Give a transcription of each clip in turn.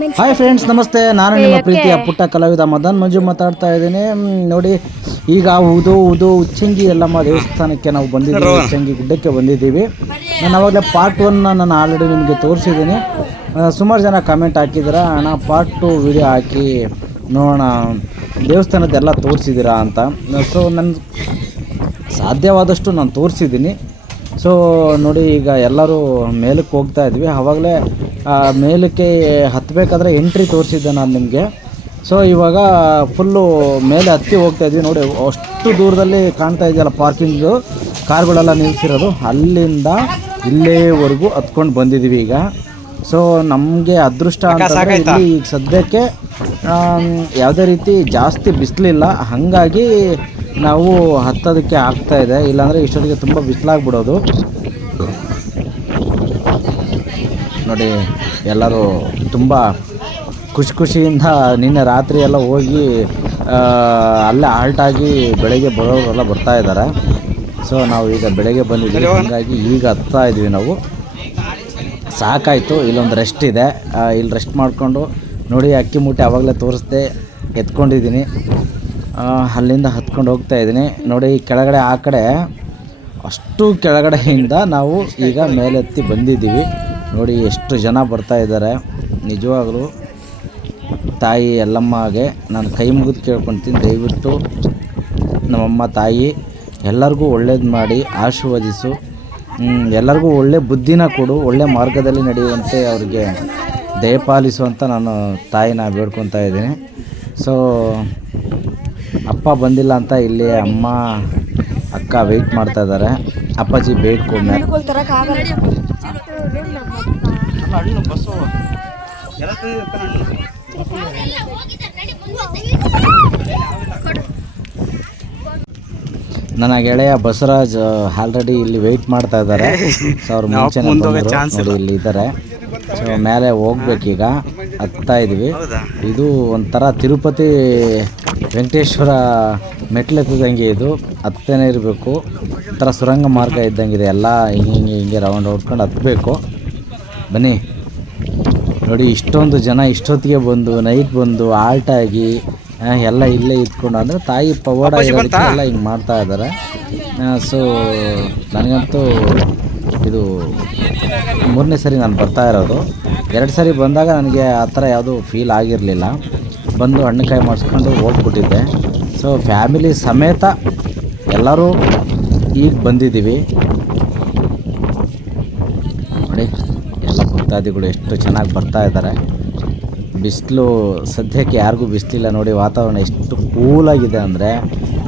Hi friends, ನಮಸ್ತೆ. ನಾನು ನಿಮ್ಮ ಪ್ರೀತಿಯ ಪುಟ್ಟ ಕಲಾವಿದ ಮದನ್ ಮಂಜು ಮಾತಾಡ್ತಾ ಇದ್ದೀನಿ. ನೋಡಿ, ಈಗ ಉಚ್ಚಂಗಿ ಯಲ್ಲಮ್ಮ ದೇವಸ್ಥಾನಕ್ಕೆ ನಾವು ಬಂದಿದ್ದೀವಿ. ಉಚ್ಚಂಗಿ ಗುಡ್ಡಕ್ಕೆ ಬಂದಿದ್ದೀವಿ. ನಾನು ಅವಾಗಲೇ ಪಾರ್ಟ್ 1 ನಾನು ಆಲ್ರೆಡಿ ನಿಮಗೆ ತೋರಿಸಿದ್ದೀನಿ. ಸುಮಾರು ಜನ ಕಮೆಂಟ್ ಹಾಕಿದ್ದೀರಾ, ಅಣ್ಣ ಪಾರ್ಟ್ 2 ವಿಡಿಯೋ ಹಾಕಿ ನೋಡೋಣ, ದೇವಸ್ಥಾನದ್ದೆಲ್ಲ ತೋರಿಸಿದ್ದೀರಾ ಅಂತ. ಸೊ ನನ್ನ ಸಾಧ್ಯವಾದಷ್ಟು ನಾನು ತೋರಿಸಿದ್ದೀನಿ. ಸೊ ನೋಡಿ, ಈಗ ಎಲ್ಲರೂ ಮೇಲಕ್ಕೆ ಹೋಗ್ತಾ ಇದ್ವಿ. ಆವಾಗಲೇ ಮೇಲಕ್ಕೆ ಹತ್ತಬೇಕಾದ್ರೆ ಎಂಟ್ರಿ ತೋರಿಸಿದ್ದೆ ನಾನು ನಿಮಗೆ. ಸೊ ಇವಾಗ ಫುಲ್ಲು ಮೇಲೆ ಹತ್ತಿ ಹೋಗ್ತಾ ಇದ್ವಿ. ನೋಡಿ, ಅಷ್ಟು ದೂರದಲ್ಲಿ ಕಾಣ್ತಾ ಇದೆಯಲ್ಲ ಪಾರ್ಕಿಂಗು, ಕಾರ್ಗಳೆಲ್ಲ ನಿಲ್ಲಿಸಿರೋದು, ಅಲ್ಲಿಂದ ಇಲ್ಲೇವರೆಗೂ ಹತ್ಕೊಂಡು ಬಂದಿದ್ದೀವಿ ಈಗ. ಸೊ ನಮಗೆ ಅದೃಷ್ಟ ಅಂತಂದರೆ ಇಲ್ಲಿ ಈಗ ಸದ್ಯಕ್ಕೆ ಯಾವುದೇ ರೀತಿ ಜಾಸ್ತಿ ಬಿಸಿಲಿಲ್ಲ, ಹಾಗಾಗಿ ನಾವು ಹತ್ತೋದಕ್ಕೆ ಆಗ್ತಾಯಿದೆ. ಇಲ್ಲಾಂದರೆ ಇಷ್ಟೊತ್ತಿಗೆ ತುಂಬ ಬಿಸಿಲಾಗ್ಬಿಡೋದು. ನೋಡಿ, ಎಲ್ಲರೂ ತುಂಬ ಖುಷಿಯಿಂದ ನಿನ್ನೆ ರಾತ್ರಿ ಎಲ್ಲ ಹೋಗಿ ಅಲ್ಲೇ ಆಲ್ಟಾಗಿ ಬೆಳಗ್ಗೆ ಬರೋರೆಲ್ಲ ಬರ್ತಾ ಇದ್ದಾರೆ. ಸೊ ನಾವು ಈಗ ಬೆಳಗ್ಗೆ ಬಂದಿದ್ದೀವಿ, ಹಾಗಾಗಿ ಈಗ ಹತ್ತಾ ಇದ್ವಿ ನಾವು. ಸಾಕಾಯಿತು, ಇಲ್ಲೊಂದು ರೆಸ್ಟ್ ಇದೆ, ಇಲ್ಲಿ ರೆಸ್ಟ್ ಮಾಡಿಕೊಂಡು ನೋಡಿ ಅಕ್ಕಿ ಮೂಟೆ ಆವಾಗಲೇ ತೋರಿಸ್ದೆ ಎತ್ಕೊಂಡಿದ್ದೀನಿ. ಅಲ್ಲಿಂದ ಹತ್ಕೊಂಡು ಹೋಗ್ತಾ ಇದ್ದೀನಿ. ನೋಡಿ, ಕೆಳಗಡೆ ಆ ಕಡೆ ಅಷ್ಟು ಕೆಳಗಡೆಯಿಂದ ನಾವು ಈಗ ಮೇಲೆತ್ತಿ ಬಂದಿದ್ದೀವಿ. ನೋಡಿ ಎಷ್ಟು ಜನ ಬರ್ತಾ ಇದ್ದಾರೆ. ನಿಜವಾಗಲೂ ತಾಯಿ ಯಲ್ಲಮ್ಮಗೆ ನಾನು ಕೈ ಮುಗಿದು ಕೇಳ್ಕೊತೀನಿ, ದಯವಿಟ್ಟು ನಮ್ಮಮ್ಮ ತಾಯಿ ಎಲ್ಲರಿಗೂ ಒಳ್ಳೇದು ಮಾಡಿ ಆಶೀರ್ವದಿಸು, ಎಲ್ಲರಿಗೂ ಒಳ್ಳೆ ಬುದ್ಧಿನ ಕೊಡು, ಒಳ್ಳೆ ಮಾರ್ಗದಲ್ಲಿ ನಡೆಯುವಂತೆ ಅವ್ರಿಗೆ ದಯಪಾಲಿಸು ಅಂತ ನಾನು ತಾಯಿನ ಬೇಡ್ಕೊತಾ ಇದ್ದೀನಿ. ಸೊ ಅಪ್ಪ ಬಂದಿಲ್ಲ ಅಂತ ಇಲ್ಲಿ ಅಮ್ಮ ಅಕ್ಕ ವೆಯ್ಟ್ ಮಾಡ್ತಾ ಇದ್ದಾರೆ. ಅಪ್ಪಾಜಿ ಬೇಡ್ಕೊಂಡೆ. ನನ್ನ ಗೆಳೆಯ ಬಸವರಾಜ್ ಆಲ್ರೆಡಿ ಇಲ್ಲಿ ವೆಯ್ಟ್ ಮಾಡ್ತಾ ಇದ್ದಾರೆ. ಸೊ ಅವ್ರು ಮುಂಚೆನೇ ನೋಡಿ ಇಲ್ಲಿ ಇದ್ದಾರೆ. ಸೊ ಮೇಲೆ ಹೋಗ್ಬೇಕೀಗ, ಹತ್ತಾ ಇದ್ವಿ. ಇದು ಒಂಥರ ತಿರುಪತಿ ವೆಂಕಟೇಶ್ವರ ಮೆಟ್ಲೆತ್ತಿದಂಗೆ, ಇದು ಹತ್ತನೇ ಇರಬೇಕು. ಒಂಥರ ಸುರಂಗ ಮಾರ್ಗ ಇದ್ದಂಗಿದೆ. ಎಲ್ಲ ಹಿಂಗೆ ರೌಂಡ್ ಹೊಡ್ಕೊಂಡು ಹತ್ತಬೇಕು. ಬನ್ನಿ. ನೋಡಿ, ಇಷ್ಟೊಂದು ಜನ ಇಷ್ಟೊತ್ತಿಗೆ ಬಂದು ನೈಟ್ ಬಂದು ಆಲ್ಟಾಗಿ ಎಲ್ಲ ಇಲ್ಲೇ ಇದ್ಕೊಂಡು, ಅಂದರೆ ತಾಯಿ ಪವಾಡ ಇರೋದಕ್ಕೆ ಎಲ್ಲ ಹಿಂಗೆ ಮಾಡ್ತಾ ಇದ್ದಾರೆ. ಸೊ ನನಗಂತೂ ಇದು 3ನೇ ಸರಿ ನಾನು ಬರ್ತಾ ಇರೋದು. 2 ಸರಿ ಬಂದಾಗ ನನಗೆ ಆ ಥರ ಯಾವುದೂ ಫೀಲ್ ಆಗಿರಲಿಲ್ಲ. ಬಂದು ಹಣ್ಣುಕಾಯಿ ಮಾಡಿಸ್ಕೊಂಡು ಹೋಗ್ಬಿಟ್ಟಿದ್ದೆ. ಸೊ ಫ್ಯಾಮಿಲಿ ಸಮೇತ ಎಲ್ಲರೂ ಈಗ ಬಂದಿದ್ದೀವಿ. ನೋಡಿ, ಎಲ್ಲ ಭಕ್ತಾದಿಗಳು ಎಷ್ಟು ಚೆನ್ನಾಗಿ ಬರ್ತಾ ಇದ್ದಾರೆ. ಬಿಸಿಲು ಸದ್ಯಕ್ಕೆ ಯಾರಿಗೂ ಬಿಸಿಲಿಲ್ಲ. ನೋಡಿ, ವಾತಾವರಣ ಎಷ್ಟು ಕೂಲಾಗಿದೆ ಅಂದರೆ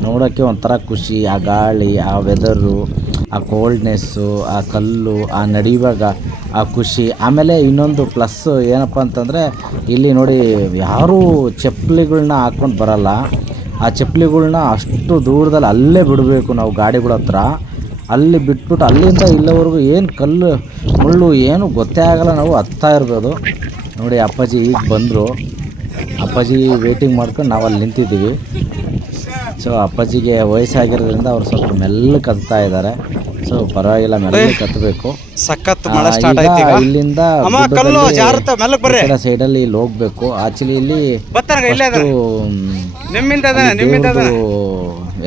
ನೋಡೋಕ್ಕೆ ಒಂಥರ ಖುಷಿ. ಆ ಗಾಳಿ, ಆ ವೆದರು, ಆ ಕೋಲ್ಡ್ನೆಸ್ಸು, ಆ ಕಲ್ಲು, ಆ ನಡೆಯುವಾಗ ಆ ಖುಷಿ. ಆಮೇಲೆ ಇನ್ನೊಂದು ಪ್ಲಸ್ ಏನಪ್ಪ ಅಂತಂದರೆ, ಇಲ್ಲಿ ನೋಡಿ ಯಾರೂ ಚಪ್ಪಲಿಗಳ್ನ ಹಾಕ್ಕೊಂಡು ಬರಲ್ಲ. ಆ ಚಪ್ಪಲಿಗಳ್ನ ಅಷ್ಟು ದೂರದಲ್ಲಿ ಅಲ್ಲೇ ಬಿಡಬೇಕು ನಾವು ಗಾಡಿಗಳ ಹತ್ರ. ಅಲ್ಲಿ ಬಿಟ್ಬಿಟ್ಟು ಅಲ್ಲಿಂದ ಇಲ್ಲವರೆಗೂ ಏನು ಕಲ್ಲು ಮುಳ್ಳು ಏನು ಗೊತ್ತೇ ಆಗಲ್ಲ, ನಾವು ಹತ್ತಾ ಇರ್ಬೋದು. ನೋಡಿ, ಅಪ್ಪಾಜಿ ಈಗ ಬಂದರು. ಅಪ್ಪಾಜಿ ವೇಟಿಂಗ್ ಮಾಡ್ಕೊಂಡು ನಾವು ಅಲ್ಲಿ ನಿಂತಿದ್ದೀವಿ. ಸೊ ಅಪ್ಪಾಜಿಗೆ ವಯಸ್ಸಾಗಿರೋದ್ರಿಂದ ಅವ್ರು ಸ್ವಲ್ಪ ಮೆಲ್ಲಕ್ಕೆ ಹತ್ತಾ ಇದ್ದಾರೆ. ಸೊ ಪರವಾಗಿಲ್ಲ, ಮೆಲ್ಲಕ್ಕೆ ಹತ್ತಬೇಕು. ಇಲ್ಲಿಂದ ಸೈಡಲ್ಲಿ ಇಲ್ಲಿ ಹೋಗ್ಬೇಕು. ಆಕ್ಚುಲಿ ಇಲ್ಲಿ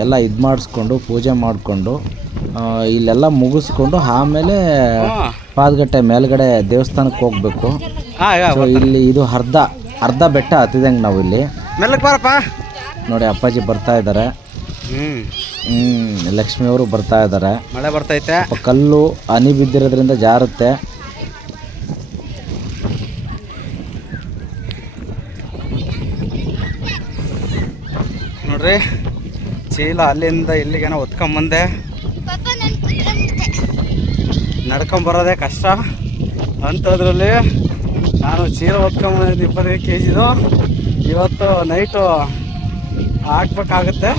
ಎಲ್ಲ ಇದು ಮಾಡಿಸ್ಕೊಂಡು ಪೂಜೆ ಮಾಡಿಕೊಂಡು ಇಲ್ಲೆಲ್ಲ ಮುಗಿಸ್ಕೊಂಡು ಆಮೇಲೆ ಪಾದಗಟ್ಟೆ ಮೇಲ್ಗಡೆ ದೇವಸ್ಥಾನಕ್ಕೆ ಹೋಗ್ಬೇಕು. ಸೊ ಇಲ್ಲಿ ಇದು ಅರ್ಧ ಬೆಟ್ಟ ಹತ್ತಿದಂಗೆ ನಾವು ಇಲ್ಲಿ. ನೋಡಿ, ಅಪ್ಪಾಜಿ ಬರ್ತಾ ಇದ್ದಾರೆ. ಲಕ್ಷ್ಮಿಯವರು ಬರ್ತಾ ಇದ್ದಾರೆ. ಮಳೆ ಬರ್ತೈತೆ, ಕಲ್ಲು ಹನಿ ಬಿದ್ದಿರೋದ್ರಿಂದ ಜಾರುತ್ತೆ. ನೋಡ್ರಿ, ಚೀಲ ಅಲ್ಲಿಂದ ಇಲ್ಲಿಗೇನೋ ಹೊತ್ಕೊಂಬಂದೆ. ನಡ್ಕೊಂಬರೋದೇ ಕಷ್ಟ ಅಂಥದ್ರಲ್ಲಿ ನಾನು ಚೀಲ ಹೊತ್ಕೊಂಬಂದಿದ್ದು 25 kgದು. ಇವತ್ತು ನೈಟು ಹಾಕ್ಬೇಕಾಗುತ್ತೆ.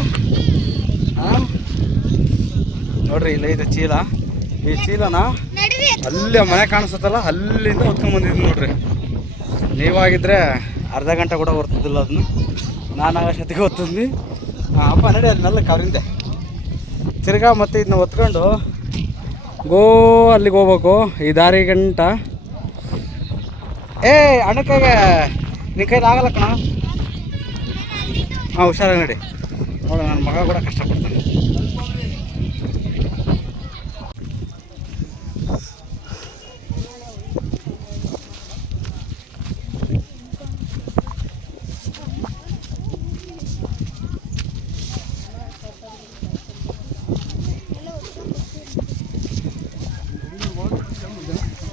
ನೋಡ್ರಿ, ಇಲ್ಲ ಇದು ಚೀಲ. ಈ ಚೀಲನ ಅಲ್ಲೇ ಮನೆ ಕಾಣಿಸುತ್ತಲ್ಲ, ಅಲ್ಲಿಂದ ಹೊತ್ಕೊಂಬಂದಿದ್ದೀನಿ ನೋಡ್ರಿ. ನೀವಾಗಿದ್ದರೆ ಅರ್ಧ ಗಂಟೆ ಕೂಡ ಹೊರ್ತಿದ್ದಿಲ್ಲ ಅದನ್ನು. ನಾನು ಆಗಷ್ಟೊತ್ತಿಗೆ ಹೊತ್ತಿದ್ನಿ. ಅಪ್ಪ ನಡಿ, ಅದನ್ನೆಲ್ಲ ಕವರಿಂದೆ ತಿರ್ಗಾ ಮತ್ತೆ ಇದನ್ನ ಹೊತ್ಕೊಂಡು ಅಲ್ಲಿಗೆ ಹೋಗ್ಬೇಕು. ಈ ದಾರಿ ಗಂಟ ಏ ಅಣ್ಣಕ್ಕಾಗೆ ನಿನ್ನ ಕೈಲಿ ಆಗಲ್ಲ ಕಣ. ಹಾಂ ಹುಷಾರಾಗಿ ನಡಿ. ನೋಡು ನನ್ನ ಮಗ ಕೂಡ ಕಷ್ಟಪಡ್ತಾನೆ.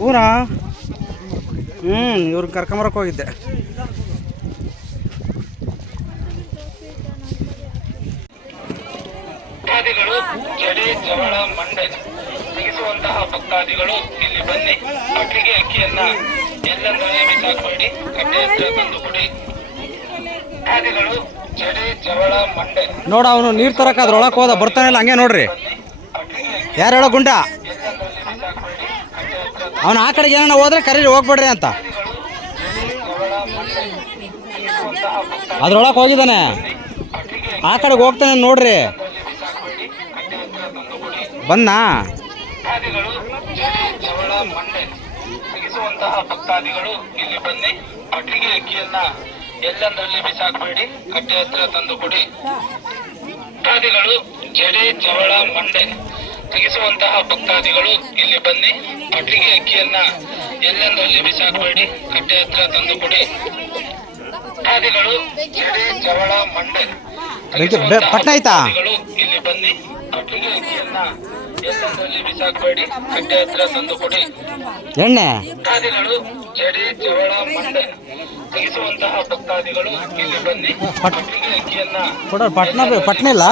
ಊರಾ ಇವ್ರನ್ನ ಕರ್ಕೊಂಬರಕ್ಕೆ ಹೋಗಿದ್ದೆ. ಭಕ್ತಾದಿಗಳು ಜಡೆ ಜವಳ ಮಂಡೆ ತೆಗೆಸುವಂತಹ ಭಕ್ತಾದಿಗಳು ಇಲ್ಲಿ ಬನ್ನಿ. ಅಕ್ಕಿಗೆ ಅಕ್ಕಿಯನ್ನ ಎಲ್ಲೆಂದರೆ ಬಿಸಾಕಬೇಡಿ, ಕಟ್ಟೆ ಹತ್ರ ತಂದು ಕೊಡಿ. ಭಕ್ತಾದಿಗಳು ಜಡೆ ಜವಳ ಮಂಡೆ. ನೋಡ ಅವನು ನೀರು ತರಕ ಅದ್ರೊಳಗೆ ಹೋದ, ಬರ್ತಾನಿಲ್ಲ. ಹಂಗೆ ನೋಡ್ರಿ, ಯಾರು ಹೇಳೋ ಗುಂಡ ಅವನು ಆ ಕಡೆಗೆ ಏನೋ ಹೋದ್ರೆ ಕರೀರಿ, ಹೋಗ್ಬೇಡ್ರಿ ಅಂತ. ಅದ್ರೊಳಗೆ ಹೋಗಿದ್ದಾನೆ, ಆ ಕಡೆಗೆ ಹೋಗ್ತಾನೆ ನೋಡ್ರಿ. ಬಂದಾ ಭಕ್ತಾದಿಗಳು ಜಡೆ ಜವಳ ಮಂಡೆ ತೆಗೆಸುವಂತಹ ಭಕ್ತಾದಿಗಳು ಇಲ್ಲಿ ಬನ್ನಿ. ಅಕ್ಕಿಗೆ ಅಕ್ಕಿಯನ್ನ ಎಲ್ಲೆಂದರಲ್ಲಿ ಬಿಸಾಕಬೇಡಿ, ಕಟ್ಟೆ ಹತ್ರ ತಂದು ಕೊಡಿ. ಭಕ್ತಾದಿಗಳು ಜಡೆ ಜವಳ ಮಂಡೆ ತೆಗೆಸುವಂತಹ ಭಕ್ತಾದಿಗಳು ಇಲ್ಲಿ ಬನ್ನಿ. ಅಕ್ಕಿಗೆ ಅಕ್ಕಿಯನ್ನ ಎಲ್ಲೆಂದರಲ್ಲಿ ಬಿಸಾಕಬೇಡಿ, ಕಟ್ಟೆ ಹತ್ರ ತಂದು ಕೊಡಿ. ಭಕ್ತಾದಿಗಳು ಜಡೆ ಜವಳ ಮಂಡೆ ಪಟ್ನ ಆಯ್ತಾ? ಇಲ್ಲಿ ಬನ್ನಿ. ಅಕ್ಕಿಗೆ ಅಕ್ಕಿಯನ್ನ ಎಲ್ಲೆಂದರಲ್ಲಿ ಬಿಸಾಕಬೇಡಿ, ಕಟ್ಟೆ ಹತ್ರ ತಂದು ಕೊಡಿ. ಎಣ್ಣೆ ಭಕ್ತಾದಿಗಳು ಜಡೆ ಜವಳ ಮಂಡೆ ತೆಗೆಸುವಂತಹ ಭಕ್ತಾದಿಗಳು ಇಲ್ಲಿ ಬನ್ನಿ. ಅಕ್ಕಿಗೆ ಅಕ್ಕಿಯನ್ನ ಕೊಡ. ಪಟ್ನ ಇಲ್ಲ,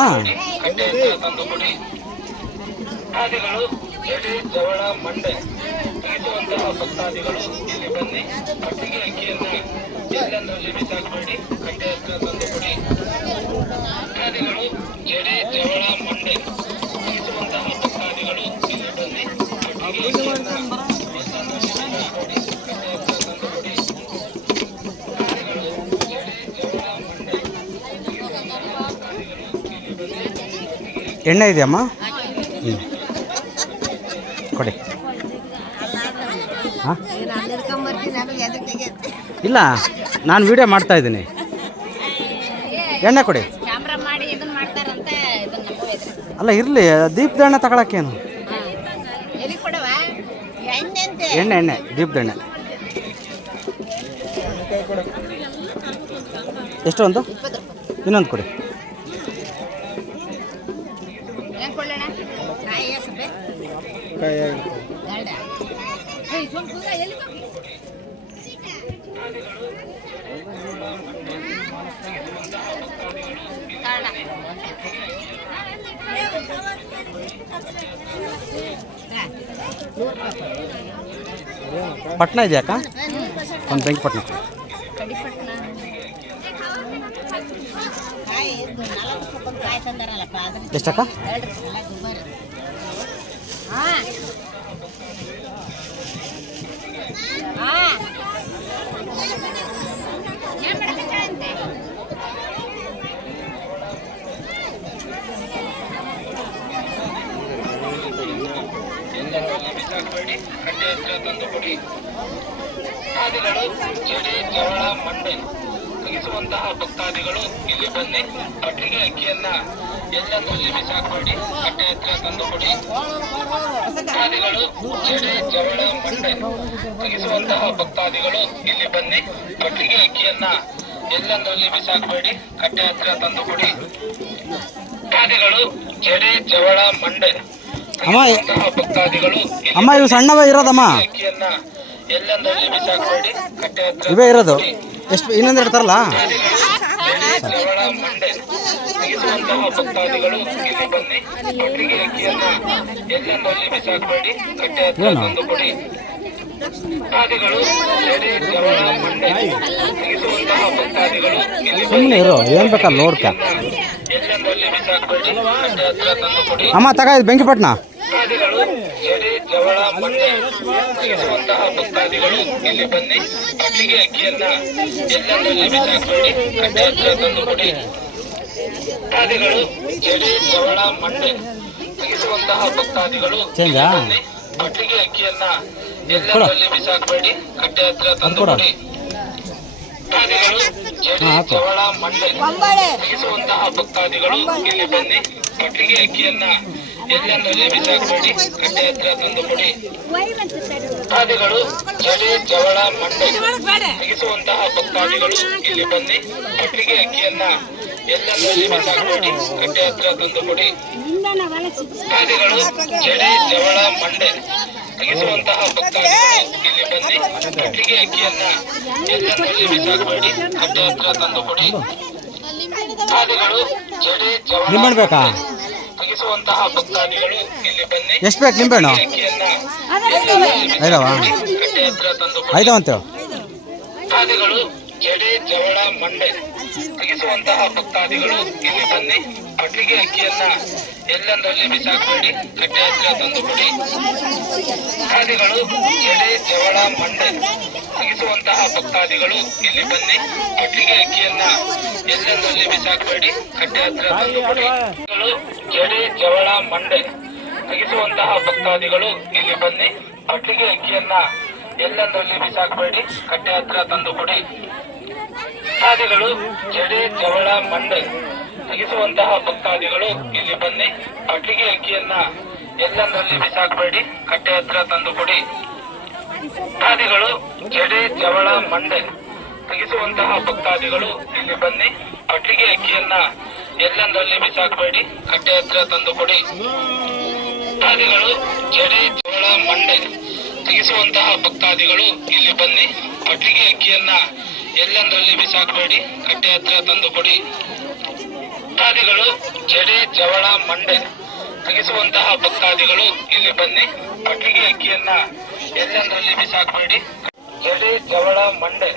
ಕಟ್ಟೆ ಹತ್ರ ತಂದು ಕೊಡಿ. ಭಕ್ತಾದಿಗಳು ಜಡೆ ಜವಳ ಮಂಡೆ ತೆಗೆಸುವಂತಹ ಭಕ್ತಾದಿಗಳು ಇಲ್ಲಿ ಬನ್ನಿ. ಅಕ್ಕಿಗೆ ಅಕ್ಕಿಯನ್ನ ಎಲ್ಲೆಂದರಲ್ಲಿ ಬಿಸಾಕಬೇಡಿ, ಕಟ್ಟೆ ಹತ್ರ ತಂದು ಕೊಡಿ. ಭಕ್ತಾದಿಗಳು ಜಡೆ ಜವಳ ಮಂಡೆ ತೆಗೆಸುವಂತಹ ಭಕ್ತಾದಿಗಳು ಇಲ್ಲಿ ಬನ್ನಿ. ಅಕ್ಕಿಗೆ ಅಕ್ಕಿಯನ್ನ ಎಲ್ಲೆಂದರಲ್ಲಿ ಬಿಸಾಕಬೇಡಿ, ಕಟ್ಟೆ ಹತ್ರ ತಂದು ಕೊಡಿ. ಭಕ್ತಾದಿಗಳು ಜಡೆ ಜವಳ ಮಂಡೆ ತೆಗೆಸುವಂತಹ ಭಕ್ತಾದಿಗಳು ಇಲ್ಲಿ ಬನ್ನಿ. ಎಣ್ಣೆ ಇದೆಯಮ್ಮ? ಕೊಡಿ. ಹಾಂ ಇಲ್ಲ, ನಾನು ವಿಡಿಯೋ ಮಾಡ್ತಾ ಇದ್ದೀನಿ. ಎಣ್ಣೆ ಕೊಡಿ. ಅಲ್ಲ ಇರಲಿ, ದೀಪದ ಎಣ್ಣೆ ತಗೊಳಕ್ಕೇನು? ಎಣ್ಣೆ ದೀಪದ ಎಣ್ಣೆ ಎಷ್ಟು? ಒಂದು ಇನ್ನೊಂದು ಕೊಡಿ. ಪಟ್ನ ಇದೆಯಾಕ? ಒಂದು ಬೆಂಕಿ ಪಟ್ನ. ಎಷ್ಟಕ್ಕ? ಬಿಸಾಕಬೇಡಿ, ಕಟ್ಟೆ ಹತ್ರ ತಂದು ಕೊಡಿ. ಭಕ್ತಾದಿಗಳು ಜಡೆ ಜವಳ ಮಂಡೆ ತೆಗೆಸುವಂತಹ ಭಕ್ತಾದಿಗಳು ಇಲ್ಲಿ ಬನ್ನಿ. ಅಕ್ಕಿಗೆ ಅಕ್ಕಿಯನ್ನ ಎಲ್ಲೆಂದರಲ್ಲಿ ಬಿಸಾಕಬೇಡಿ, ಕಟ್ಟೆ ಹತ್ರ ತಂದು ಕೊಡಿ. ಭಕ್ತಾದಿಗಳು ಜಡೆ ಜವಳ ಮಂಡೆ ತೆಗೆಸುವಂತಹ ಭಕ್ತಾದಿಗಳು ಇಲ್ಲಿ ಬನ್ನಿ. ಅಕ್ಕಿಗೆ ಅಕ್ಕಿಯನ್ನ ಎಲ್ಲೆಂದರಲ್ಲಿ ಬಿಸಾಕಬೇಡಿ, ಕಟ್ಟೆ ಹತ್ರ ತಂದು ಕೊಡಿ. ಭಕ್ತಾದಿಗಳು ಜಡೆ ಜವಳ ಮಂಡೆ ಭಕ್ತಾದಿಗಳು ಅಮ್ಮ ಇವು ಸಣ್ಣವೇ ಇರೋದಮ್ಮ? ಅಕ್ಕಿಯನ್ನ ಎಲ್ಲೆಂದರಲ್ಲಿ ಬಿಸಾಕಬೇಡಿ, ಕಟ್ಟೆ ಹತ್ರ ಇವೇ ಇರೋದು. ಎಷ್ಟು ಇನ್ನೊಂದು ಇಡ್ತಾರಲ್ಲ? ಜವಳ ಮಂಡೆ ತೆಗೆಸುವಂತಹ ಭಕ್ತಾದಿಗಳು ಇಲ್ಲಿ ಬನ್ನಿ. ಅಕ್ಕಿಗೆ ಅಕ್ಕಿಯನ್ನ ಎಲ್ಲೆಂದರಲ್ಲಿ ಬಿಸಾಕಬೇಡಿ, ಕಟ್ಟೆ ಹತ್ರ ತಂದು ಕೊಡಿ. ಭಕ್ತಾದಿಗಳು ಜಡೆ ಜವಳ ಮಂಡೆ ತೆಗೆಸುವಂತಹ ಭಕ್ತಾದಿಗಳು ಇಲ್ಲಿ ಸುಮ್ಮನೆ ಇರೋ, ಏನು ಬೇಕಲ್ಲ ನೋಡ್ಕ. ಎಲ್ಲೆಂದರಲ್ಲಿ ಬಿಸಾಕಬೇಡಿ, ಕಟ್ಟೆ ಹತ್ರ ತಂದು ಕೊಡಿ. ಅಮ್ಮ ತಗ, ಇದು ಬೆಂಕಿ ಪಟ್ನ. ಭಕ್ತಾದಿಗಳು ಜಡೆ ಜವಳ ಮಂಡೆ ತೆಗೆಸುವಂತಹ ಭಕ್ತಾದಿಗಳು ಇಲ್ಲಿ ಬನ್ನಿ. ಅಕ್ಕಿಗೆ ಅಕ್ಕಿಯನ್ನ ಎಲ್ಲೆಂದರಲ್ಲಿ ಬಿಸಾಕಬೇಡಿ, ಕಟ್ಟೆ ಹತ್ರ ತಂದು ಕೊಡಿ. ಭಕ್ತಾದಿಗಳು ಜಡೆ ಜವಳ ಮಂಡೆ ತೆಗೆಸುವಂತಹ ಭಕ್ತಾದಿಗಳು ಇಲ್ಲಿ ಬನ್ನಿ. ಅಕ್ಕಿಗೆ ಅಕ್ಕಿಯನ್ನ ಎಲ್ಲೆಂದರಲ್ಲಿ ಬಿಸಾಕಬೇಡಿ, ಕಟ್ಟೆ ಹತ್ರ ತಂದು ಕೊಡಿ. ಭಕ್ತಾದಿಗಳು ಜಡಿ ಜವಳ ಮಂಡೆ ತೆಗೆಸುವಂತಹ ಭಕ್ತಾದಿಗಳು ಇಲ್ಲಿ ಬನ್ನಿ. ಕಟ್ಟಿಗೆ ಅಕ್ಕಿಯನ್ನ ಎಲ್ಲೆಂದರಲ್ಲಿ ಬಿಸಾಕಬೇಡಿ, ಕಟ್ಟೆ ಹತ್ರ ತಂದು ಕೊಡಿ. ಭಕ್ತಾದಿಗಳು ಜಡಿ ಜವಳ ಮಂಡೆ ತೆಗೆಸುವಂತಹ ಭಕ್ತಾದಿಗಳು ಇಲ್ಲಿ ಬನ್ನಿ. ಕಟ್ಟಿಗೆ ಅಕ್ಕಿಯನ್ನ ಎಲ್ಲೆಂದರಲ್ಲಿ ಬಿಸಾಕಬೇಡಿ, ಕಟ್ಟೆ ಹತ್ರ ತಂದು ಕೊಡಿ. ಭಕ್ತಾದಿಗಳು ಜಡಿ ಜವಳ ಮಂಡೆ ತೆಗೆಸುವಂತಹ ಭಕ್ತಾದಿಗಳು ಇಲ್ಲಿ ಬನ್ನಿ. ಕಟ್ಟಿಗೆ ಅಕ್ಕಿಯನ್ನ ಎಲ್ಲೆಂದರಲ್ಲಿ ಬಿಸಾಕಬೇಡಿ, ಕಟ್ಟೆ ಹತ್ರ ತಂದು ಕೊಡಿ. ಭಕ್ತಾದಿಗಳು ಜಡಿ ಜವಳ ತೆಗೆಸುವಂತಹ ಭಕ್ತಾದಿಗಳು ಇಲ್ಲಿ ಬನ್ನಿ. ಎಷ್ಟು ಬೇಕು ನಿಂಬೆಹಣ್ಣು? ಅಕ್ಕಿಯನ್ನ ಐದವಾ? ಕಟ್ಟೆ ಹತ್ರ ತಂದು ಕೊಡಿ. ಐದವಂತೇಳು. ಭಕ್ತಾದಿಗಳು ಜಡೆ ಜವಳ ಮಂಡೆ ತೆಗೆಸುವಂತಹ ಭಕ್ತಾದಿಗಳು ಇಲ್ಲಿ ಬನ್ನಿ. ಕಟ್ಟಿಗೆ ಅಕ್ಕಿಯನ್ನ ಎಲ್ಲೆಂದರಲ್ಲಿ ಬಿಸಾಕಬೇಡಿ, ಕಟ್ಟೆ ಹತ್ರ ತಂದು ಕೊಡಿ. ಭಕ್ತಾದಿಗಳು ಜಡೆ ಜವಳ ಮಂಡೆ ತೆಗೆಸುವಂತಹ ಭಕ್ತಾದಿಗಳು ಇಲ್ಲಿ ಬನ್ನಿ. ಕಟ್ಟಿಗೆ ಅಕ್ಕಿಯನ್ನ ಎಲ್ಲೆಂದರಲ್ಲಿ ಬಿಸಾಕಬೇಡಿ, ಕಟ್ಟೆ ಹತ್ರ ತಂದು ಕೊಡಿ. ಜಡೆ ಜವಳ ಮಂಡೆ ತೆಗೆಸುವಂತಹ ಭಕ್ತಾದಿಗಳು ಇಲ್ಲಿ ಬನ್ನಿ. ಕಟ್ಟಿಗೆ ಅಕ್ಕಿಯನ್ನ ಎಲ್ಲೆಂದರಲ್ಲಿ ಬಿಸಾಕಬೇಡಿ, ಕಟ್ಟೆ ಹತ್ರ ತಂದು ಕೊಡಿ. ಭಕ್ತಾದಿಗಳು ಜಡೆ ಜವಳ ಮಂಡೆ ತೆಗೆಸುವಂತಹ ಭಕ್ತಾದಿಗಳು ಇಲ್ಲಿ ಬನ್ನಿ. ಕಟ್ಟಿಗೆ ಅಕ್ಕಿಯನ್ನ ಎಲ್ಲೆಂದರಲ್ಲಿ ಬಿಸಾಕಬೇಡಿ, ಕಟ್ಟೆ ಹತ್ರ ತಂದು ಕೊಡಿ. ಭಕ್ತಾದಿಗಳು ಜಡೆ ಜವಳ ಮಂಡೆ ತೆಗೆಸುವಂತಹ ಭಕ್ತಾದಿಗಳು ಇಲ್ಲಿ ಬನ್ನಿ. ಕಟ್ಟಿಗೆ ಅಕ್ಕಿಯನ್ನ ಎಲ್ಲೆಂದರಲ್ಲಿ ಬಿಸಾಕಬೇಡಿ, ಕಟ್ಟೆ ಹತ್ರ ತಂದು ಕೊಡಿ. ಭಕ್ತಾದಿಗಳು ಜಡೆ ಜವಳ ಮಂಡೆ ತೆಗೆಸುವಂತಹ ಭಕ್ತಾದಿಗಳು ಇಲ್ಲಿ ಬನ್ನಿ. ಕಟ್ಟಿಗೆ ಅಕ್ಕಿಯನ್ನ ಎಲ್ಲೆಂದರಲ್ಲಿ ಬಿಸಾಕಬೇಡಿ, ಕಟ್ಟೆ ಹತ್ರ ತಂದು ಕೊಡಿ. ಭಕ್ತಾದಿಗಳು ಜಡೆ ಜವಳ ಮಂಡೆ ತೆಗೆಸುವಂತಹ ಭಕ್ತಾದಿಗಳು ಇಲ್ಲಿ ಬನ್ನಿ. ಕಟ್ಟಿಗೆ ಅಕ್ಕಿಯನ್ನ ಎಲ್ಲೆಂದರಲ್ಲಿ ಬಿಸಾಕಬೇಡಿ, ಜಡೆ ಜವಳ ಮಂಡೆ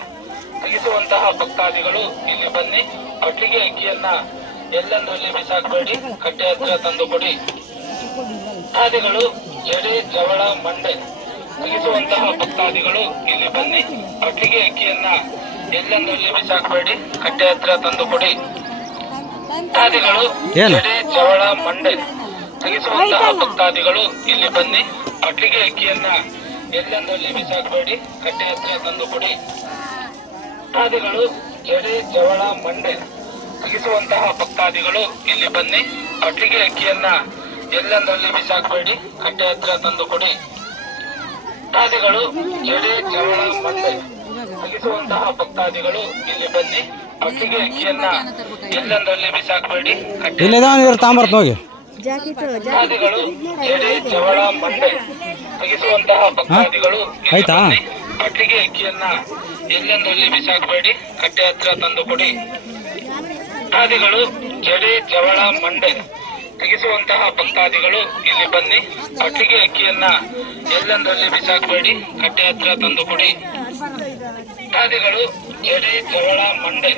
ತೆಗೆಸುವಂತಹ ಭಕ್ತಾದಿಗಳು ಇಲ್ಲಿ ಬನ್ನಿ. ಕಟ್ಟಿಗೆ ಅಕ್ಕಿಯನ್ನ ಎಲ್ಲೆಂದರಲ್ಲಿ ಬಿಸಾಕಬೇಡಿ, ಕಟ್ಟೆ ಹತ್ರ ತಂದು ಕೊಡಿ. ಭಕ್ತಾದಿಗಳು ಜಡೆ ಜವಳ ಮಂಡೆ ತೆಗೆಸುವಂತಹ ಭಕ್ತಾದಿಗಳು ಇಲ್ಲಿ ಬನ್ನಿ. ಕಟ್ಟಿಗೆ ಅಕ್ಕಿಯನ್ನ ಎಲ್ಲೆಂದರಲ್ಲಿ ಬಿಸಾಕಬೇಡಿ, ಕಟ್ಟೆ ಹತ್ರ ತಂದು ಕೊಡಿ. ಭಕ್ತಾದಿಗಳು ಜಡೆ ಜವಳ ಮಂಡೆ ತೆಗೆಸುವಂತಹ ಭಕ್ತಾದಿಗಳು ಇಲ್ಲಿ ಬನ್ನಿ. ಕಟ್ಟಿಗೆ ಅಕ್ಕಿಯನ್ನ ಎಲ್ಲೆಂದರಲ್ಲಿ ಬಿಸಾಕಬೇಡಿ, ಕಟ್ಟೆ ಹತ್ರ ತಂದು ಕೊಡಿ. ಭಕ್ತಾದಿಗಳು ಜಡೆ ಜವಳ ಮಂಡೆ ತೆಗೆಸುವಂತಹ ಭಕ್ತಾದಿಗಳು ಇಲ್ಲಿ ಬನ್ನಿ. ಕಟ್ಟಿಗೆ ಅಕ್ಕಿಯನ್ನ ಎಲ್ಲೆಂದರಲ್ಲಿ ಬಿಸಾಕಬೇಡಿ, ಕಟ್ಟೆ ಹತ್ರ ತಂದು ಕೊಡಿ. ಭಕ್ತಾದಿಗಳು ಜಡೆ ಜವಳ ಮಂಡೆ ತೆಗೆಸುವಂತಹ ಭಕ್ತಾದಿಗಳು ಇಲ್ಲಿ ಬನ್ನಿ. ಕಟ್ಟಿಗೆ ಅಕ್ಕಿಯನ್ನ ಎಲ್ಲೆಂದರಲ್ಲಿ ಬಿಸಾಕಬೇಡಿ, ಹೋಗಿ. ಭಕ್ತಾದಿಗಳು ಜಡೆ ಜವಳ ಮಂಡೆ ತೆಗೆಸುವಂತಹ ಭಕ್ತಾದಿಗಳು ಇಲ್ಲಿ ಬನ್ನಿ. ಕಟ್ಟಿಗೆ ಅಕ್ಕಿಯನ್ನ ಎಲ್ಲೆಂದರಲ್ಲಿ ಬಿಸಾಕಬೇಡಿ, ಕಟ್ಟೆ ಹತ್ರ ತಂದು ಕೊಡಿ. ಭಕ್ತಾದಿಗಳು ಜಡೆ ಜವಳ ಮಂಡೆ ತೆಗೆಸುವಂತಹ ಭಕ್ತಾದಿಗಳು ಇಲ್ಲಿ ಬನ್ನಿ. ಕಟ್ಟಿಗೆ ಅಕ್ಕಿಯನ್ನ ಎಲ್ಲೆಂದರಲ್ಲಿ ಬಿಸಾಕಬೇಡಿ, ಕಟ್ಟೆ ಹತ್ರ ತಂದು ಕೊಡಿ. ಭಕ್ತಾದಿಗಳು ಜಡೆ ಜವಳ ಮಂಡೆ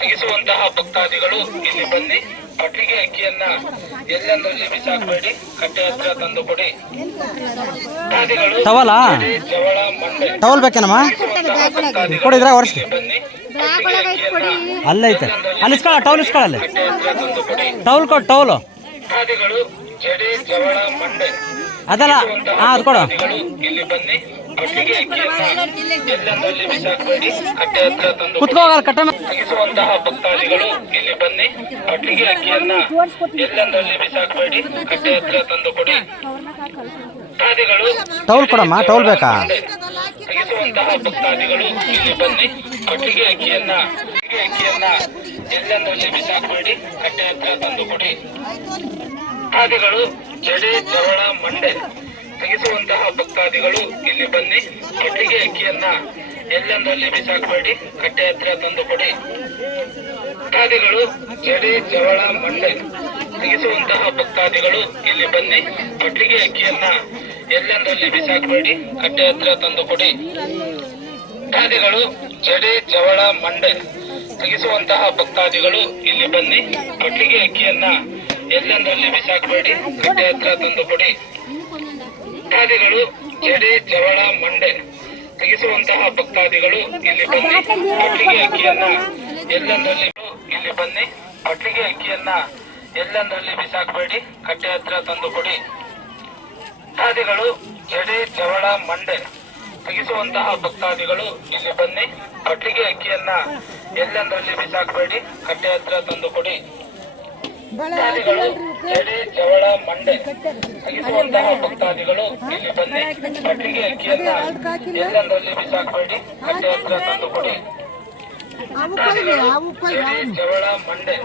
ತೆಗೆಸುವಂತಹ ಭಕ್ತಾದಿಗಳು ಇಲ್ಲಿ ಬನ್ನಿ. ಕಟ್ಟಿಗೆ ಅಕ್ಕಿಯನ್ನ ಎಲ್ಲೆಂದರಲ್ಲಿ ಬಿಸಾಕಬೇಡಿ, ಕಟ್ಟೆ ಹತ್ರ ತಂದು ಕೊಡಿ. ಭಕ್ತಾದಿಗಳು ಜಡೆ ಜವಳ ಮಂಡೆ ಟವಲ್ ಬೇಕೇನಮ್ಮ? ಕೊಡಿದ್ರೆ ವರ್ಷ ಬನ್ನಿ. ಕಟ್ಟಿಗೆ ಅಕ್ಕಿಯನ್ನ ಅಲ್ಲೈತೆ, ಅಲ್ಲಿ ಇಸ್ಕೊಳ್ಳ, ಟವಲ್ ಇಸ್ಕೊಳ್ಳಲ್ಲಿ, ಕಟ್ಟೆ ಹತ್ರ ತಂದು ಕೊಡಿ. ಟವಲ್ ಕೊಡು, ಟವಲು ಭಕ್ತಾದಿಗಳು ಜಡೆ ಜವಳ ಮಂಡೆ ಅದಲ್ಲ. ಹಾಂ, ಅದು ಕೊಡು. ಇಲ್ಲಿ ಬನ್ನಿ. ಕಟ್ಟಿಗೆ ಅಕ್ಕಿಯನ್ನ ಎಲ್ಲೆಂದರಲ್ಲಿ ಬಿಸಾಕಬೇಡಿ, ಕಟ್ಟೆ ಹತ್ರ ತಂದು ಕುತ್ಕೋಗಲ್ಲ ಕಟ್ಟ ತೆಗೆಸುವಂತಹ ಭಕ್ತಾದಿಗಳು ಇಲ್ಲಿ ಬನ್ನಿ. ಕಟ್ಟಿಗೆ ಅಕ್ಕಿಯನ್ನ ಎಲ್ಲೆಂದರಲ್ಲಿ ಬಿಸಾಕಬೇಡಿ, ಕಟ್ಟೆ ಹತ್ರ ತಂದು ಕೊಡಿ. ಭಕ್ತಾದಿಗಳು ಟವಲ್ ಕೊಡಮ್ಮ, ಟವಲ್ ಬೇಕಾ? ತೆಗೆಸುವಂತಹ ಭಕ್ತಾದಿಗಳು ಇಲ್ಲಿ ಬನ್ನಿ. ಕಟ್ಟಿಗೆ ಅಕ್ಕಿಯನ್ನ ಎಲ್ಲೆಂದರಲ್ಲಿ ಬಿಸಾಕಬೇಡಿ, ಕಟ್ಟೆ ಹತ್ರ ತಂದು ಕೊಡಿ. ಭಕ್ತಾದಿಗಳು ಜಡೆ ಜವಳ ಮಂಡೆ ತೆಗೆಸುವಂತಹ ಭಕ್ತಾದಿಗಳು ಇಲ್ಲಿ ಬನ್ನಿ. ಕಟ್ಟಿಗೆ ಅಕ್ಕಿಯನ್ನ ಎಲ್ಲೆಂದರಲ್ಲಿ ಬಿಸಾಕಬೇಡಿ, ಕಟ್ಟೆ ಹತ್ರ ತಂದು ಕೊಡಿ. ಭಕ್ತಾದಿಗಳು ಜಡೆ ಜವಳ ಮಂಡೆ ತೆಗೆಸುವಂತಹ ಭಕ್ತಾದಿಗಳು ಇಲ್ಲಿ ಬನ್ನಿ. ಕಟ್ಟಿಗೆ ಅಕ್ಕಿಯನ್ನ ಎಲ್ಲೆಂದರಲ್ಲಿ ಬಿಸಾಕಬೇಡಿ, ಕಟ್ಟೆ ಹತ್ರ ತಂದು ಕೊಡಿ. ಭಕ್ತಾದಿಗಳು ಜಡೆ ಜವಳ ಮಂಡೆ ತೆಗೆಸುವಂತಹ ಭಕ್ತಾದಿಗಳು ಇಲ್ಲಿ ಬನ್ನಿ. ಕಟ್ಟಿಗೆ ಅಕ್ಕಿಯನ್ನ ಎಲ್ಲೆಂದರಲ್ಲಿ ಬಿಸಾಕಬೇಡಿ, ಕಟ್ಟೆ ಹತ್ರ ತಂದು ಕೊಡಿ. ಭಕ್ತಾದಿಗಳು ಜಡೆ ಜವಳ ಮಂಡೆ ತೆಗೆಸುವಂತಹ ಭಕ್ತಾದಿಗಳು ಇಲ್ಲಿ ಬನ್ನಿ. ಕಟ್ಟಿಗೆ ಅಕ್ಕಿಯನ್ನ ಎಲ್ಲೆಂದರಲ್ಲಿ ಇಲ್ಲಿ ಬನ್ನಿ. ಕಟ್ಟಿಗೆ ಅಕ್ಕಿಯನ್ನ ಎಲ್ಲೆಂದರಲ್ಲಿ ಬಿಸಾಕಬೇಡಿ, ಕಟ್ಟೆ ಹತ್ರ ತಂದು ಕೊಡಿ. ಭಕ್ತಾದಿಗಳು ಜಡೆ ಜವಳ ಮಂಡೆ ತೆಗೆಸುವಂತಹ ಭಕ್ತಾದಿಗಳು ಇಲ್ಲಿ ಬನ್ನಿ. ಕಟ್ಟಿಗೆ ಅಕ್ಕಿಯನ್ನ ಎಲ್ಲೆಂದರಲ್ಲಿ ಬಿಸಾಕಬೇಡಿ, ಕಟ್ಟೆ ಹತ್ರ ತಂದು ಕೊಡಿ. ಭಕ್ತಾದಿಗಳು ಜಡೆ ಜವಳ ಮಂಡೆ ತೆಗೆಸುವಂತಹ ಭಕ್ತಾದಿಗಳು ಇಲ್ಲಿ ಬನ್ನಿ. ಕಟ್ಟಿಗೆ ಅಕ್ಕಿಯನ್ನ ಎಲ್ಲೆಂದರಲ್ಲಿ ಬಿಸಾಕಬೇಡಿ, ಕಟ್ಟೆ ಹತ್ರ ತಂದು ಕೊಡಿ. ಭಕ್ತಾದಿಗಳು ಜಡೆ ಜವಳ ಮಂಡೆ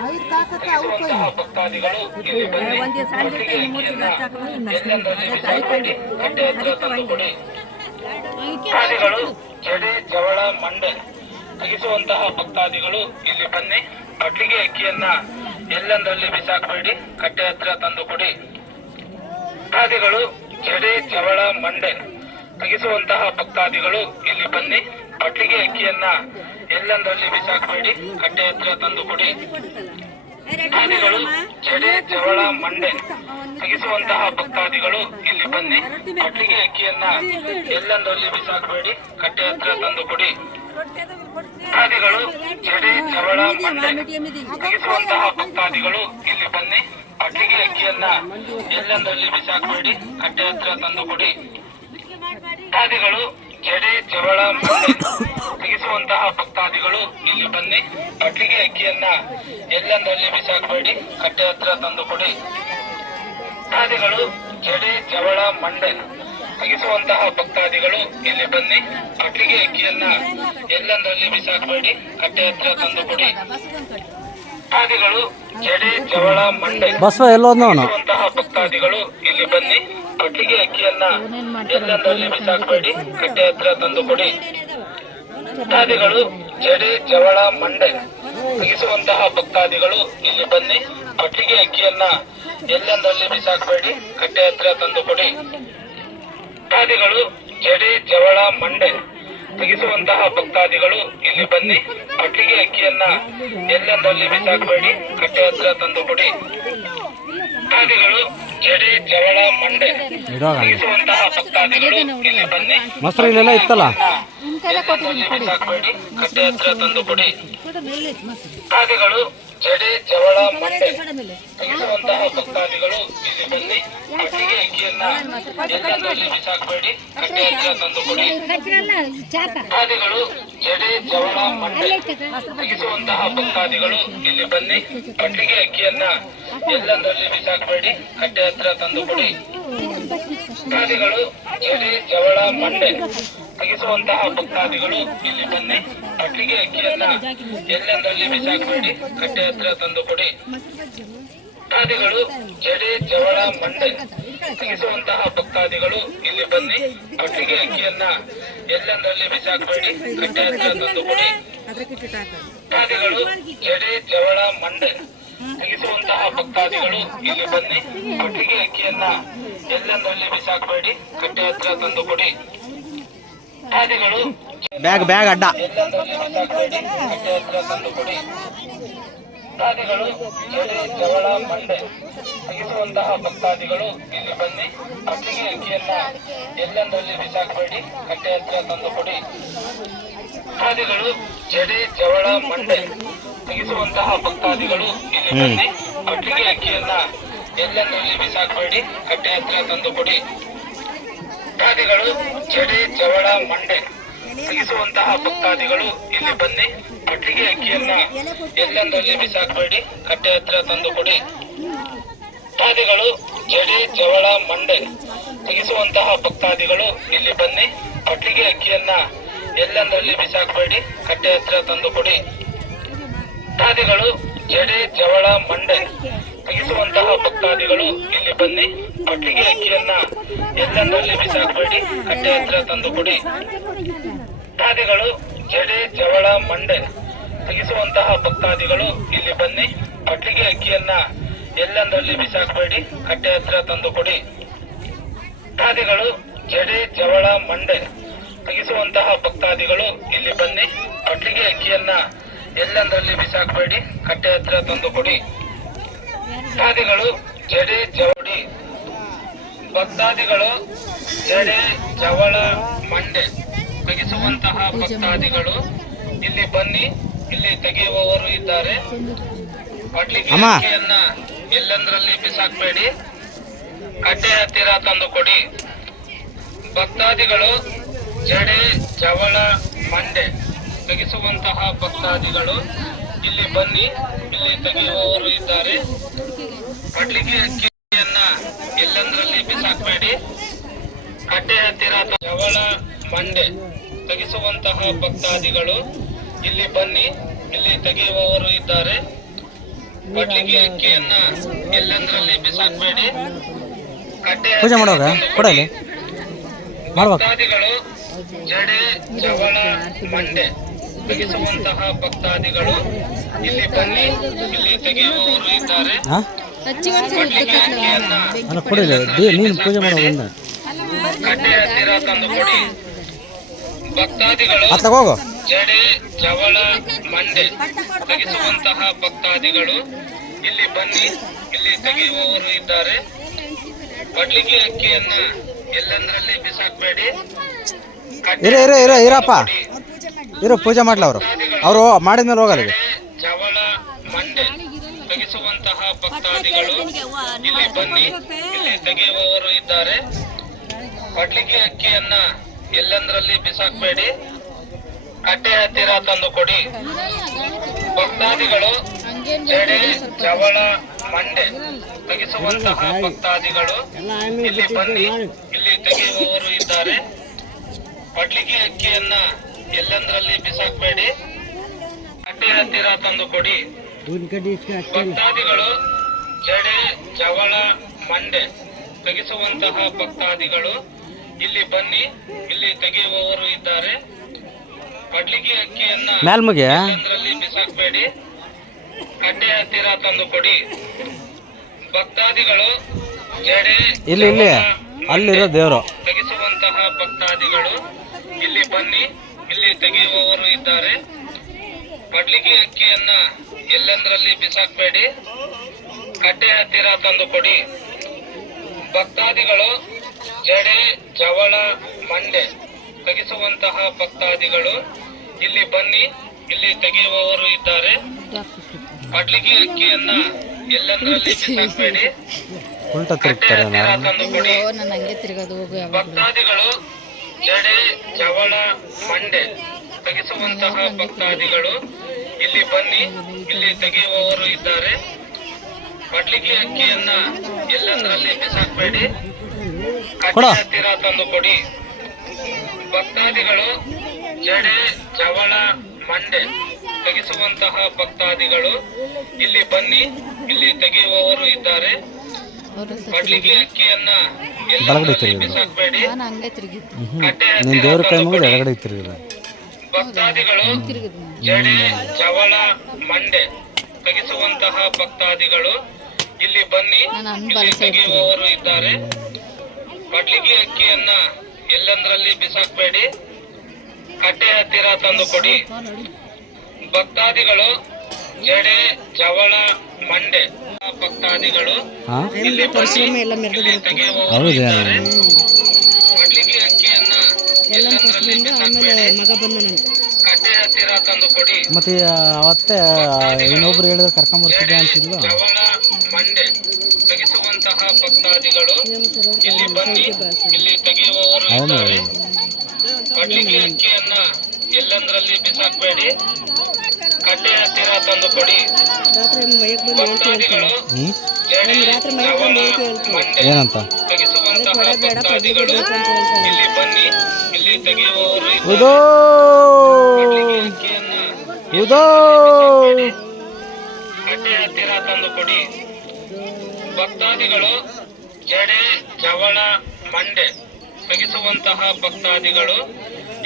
ತೆಗೆಸುವಂತಹ ಭಕ್ತಾದಿಗಳು ಇಲ್ಲಿ ಬನ್ನಿ. ಕಟ್ಟಿಗೆ ಅಕ್ಕಿಯನ್ನ ಎಲ್ಲೆಂದರಲ್ಲಿ ಬಿಸಾಕಬೇಡಿ, ಕಟ್ಟೆ ಹತ್ರ ತಂದು ಕೊಡಿ. ಭಕ್ತಾದಿಗಳು ಜಡೆ ಜವಳ ಮಂಡೆ ತೆಗೆಸುವಂತಹ ಭಕ್ತಾದಿಗಳು ಇಲ್ಲಿ ಬನ್ನಿ. ಕಟ್ಟಿಗೆ ಅಕ್ಕಿಯನ್ನ ಎಲ್ಲೆಂದರಲ್ಲಿ ಬಿಸಾಕಬೇಡಿ, ಕಟ್ಟೆ ಹತ್ರ ತಂದು ಕೊಡಿ. ಭಕ್ತಾದಿಗಳು ಜಡೆ ಜವಳ ಮಂಡೆ ತೆಗೆಸುವಂತಹ ಭಕ್ತಾದಿಗಳು ಇಲ್ಲಿ ಬನ್ನಿ. ಕಟ್ಟಿಗೆ ಅಕ್ಕಿಯನ್ನ ಎಲ್ಲೆಂದರಲ್ಲಿ ಬಿಸಾಕಬೇಡಿ, ಕಟ್ಟೆ ಹತ್ರ ತಂದು ಕೊಡಿ. ಭಕ್ತಾದಿಗಳು ಜಡೆ ಜವಳ ಮಂಡೆ ತೆಗೆಸುವಂತಹ ಭಕ್ತಾದಿಗಳು ಇಲ್ಲಿ ಬನ್ನಿ. ಕಟ್ಟಿಗೆ ಅಕ್ಕಿಯನ್ನ ಎಲ್ಲೆಂದರಲ್ಲಿ ಬಿಸಾಕಬೇಡಿ, ಕಟ್ಟೆ ಹತ್ರ ತಂದು ಕೊಡಿ. ಭಕ್ತಾದಿಗಳು ಜಡೆ ಜವಳ ಮಂಡೆ ತೆಗೆಸುವಂತಹ ಭಕ್ತಾದಿಗಳು ಇಲ್ಲಿ ಬನ್ನಿ. ಕಟ್ಟಿಗೆ ಅಕ್ಕಿಯನ್ನ ಎಲ್ಲೆಂದರಲ್ಲಿ ಬಿಸಾಕಬೇಡಿ, ಕಟ್ಟೆ ಹತ್ರ ತಂದು ಕೊಡಿ. ಭಕ್ತಾದಿಗಳು ಜಡೆ ಜವಳ ಮಂಡೆ ತೆಗೆಸುವಂತಹ ಭಕ್ತಾದಿಗಳು ಇಲ್ಲಿ ಬನ್ನಿ. ಕಟ್ಟಿಗೆ ಅಕ್ಕಿಯನ್ನ ಎಲ್ಲೆಂದರಲ್ಲಿ ಬಿಸಾಕಬೇಡಿ, ಕಟ್ಟೆ ಹತ್ರ ತಂದು ಕೊಡಿ. ಭಕ್ತಾದಿಗಳು ಜಡೆ ಜವಳ ಮಂಡೆ ತೆಗೆಸುವಂತಹ ಭಕ್ತಾದಿಗಳು ಇಲ್ಲಿ ಬನ್ನಿ. ಕಟ್ಟಿಗೆ ಅಕ್ಕಿಯನ್ನ ಎಲ್ಲೆಂದರಲ್ಲಿ ಬಿಸಾಕಬೇಡಿ, ಕಟ್ಟೆ ಹತ್ರ ತಂದು ಕೊಡಿ. ಭಕ್ತಾದಿಗಳು ಜಡೆ ಜವಳ ಮಂಡೆ ಬಸವ ಎಲ್ಲೋದ್ನ ಅವನು ತೆಗೆಸುವಂತಹ ಭಕ್ತಾದಿಗಳು ಇಲ್ಲಿ ಬನ್ನಿ. ಕಟ್ಟಿಗೆ ಅಕ್ಕಿಯನ್ನ ಎಲ್ಲೆಂದರಲ್ಲಿ ಬಿಸಾಕಬೇಡಿ, ಕಟ್ಟೆ ಹತ್ರ ತಂದು ಕೊಡಿ. ಭಕ್ತಾದಿಗಳು ಜಡೆ ಜವಳ ಮಂಡೆ ತೆಗೆಸುವಂತಹ ಭಕ್ತಾದಿಗಳು ಇಲ್ಲಿ ಬನ್ನಿ. ಕಟ್ಟಿಗೆ ಅಕ್ಕಿಯನ್ನ ಎಲ್ಲೆಂದರಲ್ಲಿ ಬಿಸಾಕಬೇಡಿ, ಕಟ್ಟೆ ಹತ್ರ ತಂದು ಕೊಡಿ. ಭಕ್ತಾದಿಗಳು ಜಡೆ ಜವಳ ಮಂಡೆ ತೆಗೆಸುವಂತಹ ಭಕ್ತಾದಿಗಳು ಇಲ್ಲಿ ಬನ್ನಿ. ಕಟ್ಟಿಗೆ ಅಕ್ಕಿಯನ್ನ ಎಲ್ಲೆಂದರಲ್ಲಿ ಬಿಸಾಕಬೇಡಿ, ಕಟ್ಟೆ ಹತ್ರ ತಂದು ಕೊಡಿ. ಭಕ್ತಾದಿಗಳು ಜಡೆ ಜವಳ ಮಂಡೆ ತೆಗೆಸುವಂತಹ ಭಕ್ತಾದಿಗಳು ಇಲ್ಲಿ ಬನ್ನಿ. ಮೊಸರು ಇಲ್ಲೆಲ್ಲ ಇತ್ತಲ್ಲ, ಎಲ್ಲೆಂದರಲ್ಲಿ ಬಿಸಾಕಬೇಡಿ, ಕಟ್ಟೆ ಹತ್ರ ತಂದು ಕೊಡಿ. ಭಕ್ತಾದಿಗಳು ಜಡೆ ಜವಳ ಮಂಡೆ ತೆಗೆಸುವಂತಹ ಭಕ್ತಾದಿಗಳು ಇಲ್ಲಿ ಬನ್ನಿ. ಕಟ್ಟಿಗೆ ಅಕ್ಕಿಯನ್ನ ಎಲ್ಲೆಂದರಲ್ಲಿ ಬಿಸಾಕಬೇಡಿ, ಕಟ್ಟೆ ಹತ್ರ ತಂದು ಕೊಡಿ. ಭಕ್ತಾದಿಗಳು ಜಡೆ ಜವಳ ಮಂಡೆ ತೆಗೆಸುವಂತಹ ಭಕ್ತಾದಿಗಳು ಇಲ್ಲಿ ಬನ್ನಿ. ಕಟ್ಟಿಗೆ ಅಕ್ಕಿಯನ್ನ ಎಲ್ಲೆಂದರಲ್ಲಿ ಬಿಸಾಕಬೇಡಿ, ಕಟ್ಟೆ ಹತ್ರ ತಂದು ಕೊಡಿ. ಭಕ್ತಾದಿಗಳು ಜಡೆ ಜವಳ ಮಂಡೆ ತೆಗೆಸುವಂತಹ ಭಕ್ತಾದಿಗಳು ಇಲ್ಲಿ ಬನ್ನಿ. ಕಟ್ಟಿಗೆ ಅಕ್ಕಿಯನ್ನ ಎಲ್ಲೆಂದರಲ್ಲಿ ಬಿಸಾಕಬೇಡಿ, ಕಟ್ಟೆ ಹತ್ರ ತಂದು ಕೊಡಿ. ಭಕ್ತಾದಿಗಳು ಜಡೆ ಜವಳ ಮಂಡೆ ತೆಗೆಸುವಂತಹ ಭಕ್ತಾದಿಗಳು ಇಲ್ಲಿ ಬನ್ನಿ. ಕಟ್ಟಿಗೆ ಅಕ್ಕಿಯನ್ನ ಎಲ್ಲೆಂದರಲ್ಲಿ ಬಿಸಾಕಬೇಡಿ, ಕಟ್ಟೆ ಹತ್ರ ತಂದು ಕೊಡಿ. ಭಕ್ತಾದಿಗಳು ಜಡೆ ಜವಳ ಮಂಡೆ ತೆಗೆಸುವಂತಹ ಭಕ್ತಾದಿಗಳು ಇಲ್ಲಿ ಬನ್ನಿ. ಕಟ್ಟಿಗೆ ಅಕ್ಕಿಯನ್ನ ಎಲ್ಲೆಂದರಲ್ಲಿ ಬಿಸಾಕಬೇಡಿ, ಕಟ್ಟೆ ಹತ್ರ ತಂದು ಕೊಡಿ. ಭಕ್ತಾದಿಗಳು ಬ್ಯಾಗ್ ಬ್ಯಾಗ್ ಅಡ್ಡ ಎಲ್ಲೆಂದರಲ್ಲಿ ಬಿಸಾಕಬೇಡಿ, ಕಟ್ಟೆ ಹತ್ರ ತಂದು ಕೊಡಿ. ಭಕ್ತಾದಿಗಳು ಜಡೆ ಜವಳ ಮಂಡೆ ತೆಗೆಸುವಂತಹ ಭಕ್ತಾದಿಗಳು ಇಲ್ಲಿ ಬನ್ನಿ. ಕಟ್ಟಿಗೆ ಅಕ್ಕಿಯನ್ನ ಎಲ್ಲೆಂದರಲ್ಲಿ ಬಿಸಾಕಬೇಡಿ, ಕಟ್ಟೆ ಹತ್ರ ತಂದು ಕೊಡಿ. ಭಕ್ತಾದಿಗಳು ಜಡೆ ಜವಳ ಮಂಡೆ ತೆಗೆಸುವಂತಹ ಭಕ್ತಾದಿಗಳು ಇಲ್ಲಿ ಬನ್ನಿ. ಕಟ್ಟಿಗೆ ಅಕ್ಕಿಯನ್ನ ಎಲ್ಲೆಂದರಲ್ಲಿ ಬಿಸಾಕಬೇಡಿ, ಕಟ್ಟೆ ಹತ್ರ ತಂದು ಕೊಡಿ. ಭಕ್ತಾದಿಗಳು ಜಡೆ ಜವಳ ಮಂಡೆ ತೆಗೆಸುವಂತಹ ಭಕ್ತಾದಿಗಳು ಇಲ್ಲಿ ಬನ್ನಿ. ಕಟ್ಟಿಗೆ ಅಕ್ಕಿಯನ್ನ ಎಲ್ಲೆಂದರಲ್ಲಿ ಬಿಸಾಕಬೇಡಿ, ಕಟ್ಟೆ ಹತ್ರ ತಂದು ಕೊಡಿ. ಭಕ್ತಾದಿಗಳು ಜಡೆ ಜವಳ ಮಂಡೆ ತೆಗೆಸುವಂತಹ ಭಕ್ತಾದಿಗಳು ಇಲ್ಲಿ ಬನ್ನಿ. ಕಟ್ಟಿಗೆ ಅಕ್ಕಿಯನ್ನ ಎಲ್ಲೆಂದರಲ್ಲಿ ಬಿಸಾಕಬೇಡಿ, ಕಟ್ಟೆ ಹತ್ರ ತಂದು ಕೊಡಿ. ಭಕ್ತಾದಿಗಳು ಜಡೆ ಜವಳ ಮಂಡೆ ತೆಗೆಸುವಂತಹ ಭಕ್ತಾದಿಗಳು ಇಲ್ಲಿ ಬನ್ನಿ. ಕಟ್ಟಿಗೆ ಅಕ್ಕಿಯನ್ನ ಎಲ್ಲೆಂದರಲ್ಲಿ ಬಿಸಾಕಬೇಡಿ, ಕಟ್ಟೆ ಹತ್ರ ತಂದು ಕೊಡಿ. ಭಕ್ತಾದಿಗಳು ಜಡೆ ಜವಳ ಮಂಡೆ ತೆಗೆಸುವಂತಹ ಭಕ್ತಾದಿಗಳು ಇಲ್ಲಿ ಬನ್ನಿ. ಕಟ್ಟಿಗೆ ಅಕ್ಕಿಯನ್ನ ಎಲ್ಲೆಂದರಲ್ಲಿ ಬಿಸಾಕಬೇಡಿ, ಕಟ್ಟೆ ಹತ್ರ ತಂದು ಕೊಡಿ. ಭಕ್ತಾದಿಗಳು ಜಡೆ ಜವಳ ಮಂಡೆ ತೆಗೆಸುವಂತಹ ಭಕ್ತಾದಿಗಳು ಇಲ್ಲಿ ಬನ್ನಿ. ಕಟ್ಟಿಗೆ ಅಕ್ಕಿಯನ್ನ ಎಲ್ಲೆಂದರಲ್ಲಿ ಬಿಸಾಕಬೇಡಿ, ಕಟ್ಟೆ ಹತ್ರ ತಂದು ಕೊಡಿ. ಭಕ್ತಾದಿಗಳು ಜಡೆ ಜವಡಿ ಭಕ್ತಾದಿಗಳು ಜಡೆ ಜವಳ ಮಂಡೆ ತೆಗೆಸುವಂತಹ ಭಕ್ತಾದಿಗಳು ಇಲ್ಲಿ ಬನ್ನಿ. ಇಲ್ಲಿ ತೆಗೆಯುವವರು ಇದ್ದಾರೆ. ಕಟ್ಟಿಗೆ ಅಕ್ಕಿಯನ್ನ ಎಲ್ಲೆಂದರಲ್ಲಿ ಬಿಸಾಕಬೇಡಿ, ಕಟ್ಟೆ ಹತ್ತಿರ ತಂದು ಕೊಡಿ. ಭಕ್ತಾದಿಗಳು ಜಡೆ ಜವಳ ಮಂಡೆ ತೆಗೆಸುವಂತಹ ಭಕ್ತಾದಿಗಳು ಇಲ್ಲಿ ಬನ್ನಿ, ಇಲ್ಲಿ ತೆಗೆಯುವವರು ಇದ್ದಾರೆ. ಕಡ್ಲಿಗೆ ಅಕ್ಕಿಯನ್ನ ಎಲ್ಲಂದ್ರಲ್ಲಿ ಬಿಸಾಕಬೇಡಿ. ಕಟ್ಟೆ ಹತ್ತಿರ ಜವಳ ಮಂಡೆ ತೆಗೆಸುವಂತಹ ಭಕ್ತಾದಿಗಳು ಇಲ್ಲಿ ಬನ್ನಿ, ಇಲ್ಲಿ ತೆಗೆಯುವವರು ಇದ್ದಾರೆ. ಕಡ್ಲಿಗೆ ಅಕ್ಕಿಯನ್ನ ಎಲ್ಲಂದ್ರಲ್ಲಿ ಬಿಸಾಕಬೇಡಿ. ಕಟ್ಟೆ ಪೂಜೆ ಮಾಡೋಗ ಕೊಡಲಿ ಮಾಡ್ಬೇಕು. ಭಕ್ತಾದಿಗಳು ಜಡೆ ಜವಳ ಮಂಡೆ ತೆಗೆಸುವಂತಹ ಭಕ್ತಾದಿಗಳು ಇಲ್ಲಿ ಬನ್ನಿ, ಇಲ್ಲಿ ತೆಗೆಯುವವರು ಇದ್ದಾರೆ. ಹಾಂ ಅಲ್ಲ ಕೊಡಿಲ್ಲ ನೀನು ಪೂಜೆ ಮಾಡೋದ್ರಿಂದ ಕಟ್ಟೆ ಹತ್ತಿರ ತಂದು ಕೊಡಿ. ಭಕ್ತಾದಿಗಳು ಅತ್ತಾಗ ಹೋಗು. ಜಡೆ ಜವಳ ಮಂಡೆ ತೆಗೆಸುವಂತಹ ಭಕ್ತಾದಿಗಳು ಇಲ್ಲಿ ಬನ್ನಿ, ಇಲ್ಲಿ ತೆಗೆಯುವವರು ಇದ್ದಾರೆ. ಕಡ್ಲಿಗೆ ಅಕ್ಕಿಯನ್ನ ಎಲ್ಲಂದ್ರಲ್ಲಿ ಬಿಸಾಕಬೇಡಿ. ಇರಪ್ಪ ಇರೋ ಪೂಜೆ ಮಾಡ್ಲ ಅವರು ಮಾಡಿದ್ಮೇಲೆ ಹೋಗಲ್ಲ. ಜವಳ ಮಂಡೆ ತೆಗೆಸುವಂತಹ ಭಕ್ತಾದಿಗಳು ಇಲ್ಲಿ ಬನ್ನಿ, ಇಲ್ಲಿ ತೆಗೆಯುವವರು ಇದ್ದಾರೆ. ಕಡ್ಲಿಗೆ ಅಕ್ಕಿಯನ್ನ ಎಲ್ಲಂದ್ರಲ್ಲಿ ಬಿಸಾಕಬೇಡಿ. ಕಟ್ಟೆ ಹತ್ತಿರ ತಂದು ಕೊಡಿ. ಭಕ್ತಾದಿಗಳು ಜಡೆ ಜವಳ ಮಂಡೆ ತೆಗೆಸುವಂತಹ ಭಕ್ತಾದಿಗಳು ಇಲ್ಲಿ ಬನ್ನಿ, ಇಲ್ಲಿ ತೆಗೆಯುವವರು ಇದ್ದಾರೆ. ಕಡ್ಲಿಗೆ ಅಕ್ಕಿಯನ್ನ ಎಲ್ಲಂದ್ರಲ್ಲಿ ಬಿಸಾಕಬೇಡಿ. ಕಟ್ಟೆ ಹತ್ತಿರ ತಂದು ಕೊಡಿ. ಭಕ್ತಾದಿಗಳು ಜಡೆ ಜವಳ ಮಂಡೆ ತೆಗೆಸುವಂತಹ ಭಕ್ತಾದಿಗಳು ಇಲ್ಲಿ ಬನ್ನಿ, ಇಲ್ಲಿ ತೆಗೆಯುವವರು ಇದ್ದಾರೆ. ಕಡ್ಲಿಗೆ ಅಕ್ಕಿಯನ್ನ ಎಲ್ಲಂದ್ರಲ್ಲಿ ಬಿಸಾಕಬೇಡಿ. ಕಟ್ಟೆ ಹತ್ತಿರ ತಂದು ಕೊಡಿ. ಭಕ್ತಾದಿಗಳು ಜಡೆ ಅಲ್ಲಿರೋ ದೇವರು ತೆಗೆಸುವಂತಹ ಭಕ್ತಾದಿಗಳು ಇಲ್ಲಿ ಬನ್ನಿ, ಇಲ್ಲಿ ತೆಗೆಯುವವರು ಇದ್ದಾರೆ. ಕಡ್ಲಿಗೆ ಅಕ್ಕಿಯನ್ನ ಎಲ್ಲಂದ್ರಲ್ಲಿ ಬಿಸಾಕಬೇಡಿ. ಕಟ್ಟೆ ಹತ್ತಿರ ತಂದು ಕೊಡಿ. ಭಕ್ತಾದಿಗಳು ಜಡೆ ಜವಳ ಮಂಡೆ ತೆಗೆಸುವಂತಹ ಭಕ್ತಾದಿಗಳು ಇಲ್ಲಿ ಬನ್ನಿ, ಇಲ್ಲಿ ತೆಗೆಯುವವರು ಇದ್ದಾರೆ. ಕಡ್ಲಿಗೆ ಅಕ್ಕಿಯನ್ನ ಎಲ್ಲಂದ್ರಲ್ಲಿ ಬಿಸಾಕಬೇಡಿ. ಕಟ್ಟೆ ಹತ್ತಿರ ತಂದು ಕೊಡಿ. ಭಕ್ತಾದಿಗಳು ಜಡೆ ಜವಳ ಮಂಡೆ ತೆಗೆಸುವಂತಹ ಭಕ್ತಾದಿಗಳು ಇಲ್ಲಿ ಬನ್ನಿ, ಇಲ್ಲಿ ತೆಗೆಯುವವರು ಇದ್ದಾರೆ. ಕಡ್ಲಿಗೆ ಅಕ್ಕಿಯನ್ನ ಎಲ್ಲಂದ್ರಲ್ಲಿ ಬಿಸಾಕಬೇಡಿ. ಕಟ್ಟೆ ಹತ್ತಿರ ತಂದು ಕೊಡಿ. ಭಕ್ತಾದಿಗಳು ಜಡೆ ಜವಳ ಮಂಡೆ ತೆಗೆಸುವಂತಹ ಭಕ್ತಾದಿಗಳು ಇಲ್ಲಿ ಬನ್ನಿ, ಇಲ್ಲಿ ತೆಗೆಯುವವರು ಇದ್ದಾರೆ. ಕಡ್ಲಿಗೆ ಅಕ್ಕಿಯನ್ನ ಎಲ್ಲಂದ್ರಲ್ಲಿ ಬಿಸಾಕಬೇಡಿ. ಕಟ್ಟೆ ಹತ್ತಿರ ತಂದು ಕೊಡಿ. ಭಕ್ತಾದಿಗಳು ಜಡೆ ಜವಳ ಮಂಡೆ ತೆಗೆಸುವಂತಹ ಭಕ್ತಾದಿಗಳು ಇಲ್ಲಿ ಬನ್ನಿ, ಇಲ್ಲಿ ತೆಗೆಯುವವರು ಇದ್ದಾರೆ. ಕಡ್ಲಿಗೆ ಅಕ್ಕಿಯನ್ನ ಎಲ್ಲಂದ್ರಲ್ಲಿ ಬಿಸಾಕಬೇಡಿ. ಕಟ್ಟೆ ಹತ್ತಿರ ತಂದು ಕೊಡಿ. ಭಕ್ತಾದಿಗಳು ಜಡೆ ಜವಳ ಮಂಡೆ ಭಕ್ತಾದಿಗಳು ಇಲ್ಲಿ ಬನ್ನಿ, ಇಲ್ಲಿ ತೆಗೆಯುವವರು ಇದ್ದಾರೆ. ಕಡ್ಲಿಗೆ ಅಕ್ಕಿಯನ್ನ ಎಲ್ಲಂದ್ರಲ್ಲಿ ಬಿಸಾಕಬೇಡಿ. ಕಟ್ಟೆ ಹತ್ತಿರ ತಂದು ಕೊಡಿ. ಮತ್ತೆ ಅವತ್ತೇ ಇನ್ನೊಬ್ರು ಹೇಳಿದ್ರೆ ಕರ್ಕೊಂಬರ್ತಿದ್ದೆ ಅಂತಿದ್ಲು. ಜವಳ ಮಂಡೆ ತೆಗೆಸುವಂತಹ ಭಕ್ತಾದಿಗಳು ಇಲ್ಲಿ ಬನ್ನಿ, ಇಲ್ಲಿ ತೆಗೆಯುವವರು ಇದ್ದಾರೆ. ಕಡ್ಲಿಗೆ ಅಕ್ಕಿಯನ್ನ ಎಲ್ಲಂದ್ರಲ್ಲಿ ಬಿಸಾಕಬೇಡಿ. ಕಟ್ಟೆ ಹತ್ತಿರ ತಂದು ಕೊಡಿ. ಭಕ್ತಾದಿಗಳು ಜಡೆ ಜವಳ ಮಂಡೆ ತೆಗೆಸುವಂತಹ ಭಕ್ತಾದಿಗಳು ಇಲ್ಲಿ ಬನ್ನಿ, ಇಲ್ಲಿ ತೆಗೆಯುವವರು ಕಟ್ಟೆ ಹತ್ತಿರ ತಂದು ಕೊಡಿ. ಭಕ್ತಾದಿಗಳು ಜಡೆ ಜವಳ ಮಂಡೆ ತೆಗೆಸುವಂತಹ ಭಕ್ತಾದಿಗಳು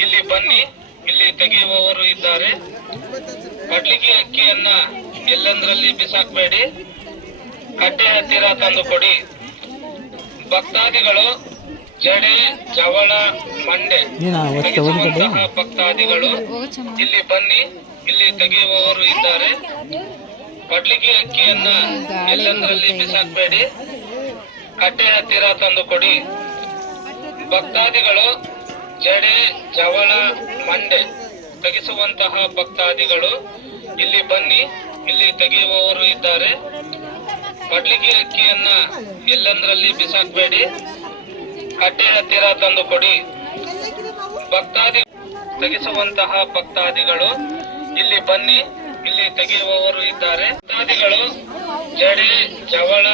ಇಲ್ಲಿ ಬನ್ನಿ, ಇಲ್ಲಿ ತೆಗೆಯುವವರು ಇದ್ದಾರೆ. ಕಡ್ಲಿಗೆ ಅಕ್ಕಿಯನ್ನ ಎಲ್ಲಂದ್ರಲ್ಲಿ ಬಿಸಾಕಬೇಡಿ. ಕಟ್ಟೆ ಹತ್ತಿರ ತಂದು ಕೊಡಿ. ಭಕ್ತಾದಿಗಳು ಜಡೆ ಜವಳ ಮಂಡೆ ತೆಗೆಸುವಂತಹ ಭಕ್ತಾದಿಗಳು ಇಲ್ಲಿ ಬನ್ನಿ, ಇಲ್ಲಿ ತೆಗೆಯುವವರು ಇದ್ದಾರೆ. ಕಡ್ಲಿಗೆ ಅಕ್ಕಿಯನ್ನ ಎಲ್ಲಂದ್ರಲ್ಲಿ ಬಿಸಾಕಬೇಡಿ. ಕಟ್ಟೆ ಹತ್ತಿರ ತಂದು ಕೊಡಿ. ಭಕ್ತಾದಿಗಳು ಜಡೆ ಜವಳ ಮಂಡೆ ತೆಗೆಸುವಂತಹ ಭಕ್ತಾದಿಗಳು ಇಲ್ಲಿ ಬನ್ನಿ, ಇಲ್ಲಿ ತೆಗೆಯುವವರು ಇದ್ದಾರೆ. ಕಡ್ಲಿಗೆ ಅಕ್ಕಿಯನ್ನ ಎಲ್ಲಂದ್ರಲ್ಲಿ ಬಿಸಾಕಬೇಡಿ. ಕಟ್ಟೆ ಹತ್ತಿರ ತಂದು ಕೊಡಿ. ಭಕ್ತಾದಿ ತೆಗೆಸುವಂತಹ ಭಕ್ತಾದಿಗಳು ಇಲ್ಲಿ ಬನ್ನಿ, ಇಲ್ಲಿ ತೆಗೆಯುವವರು ಇದ್ದಾರೆ. ಭಕ್ತಾದಿಗಳು ಜಡೆ, ಜವಳ,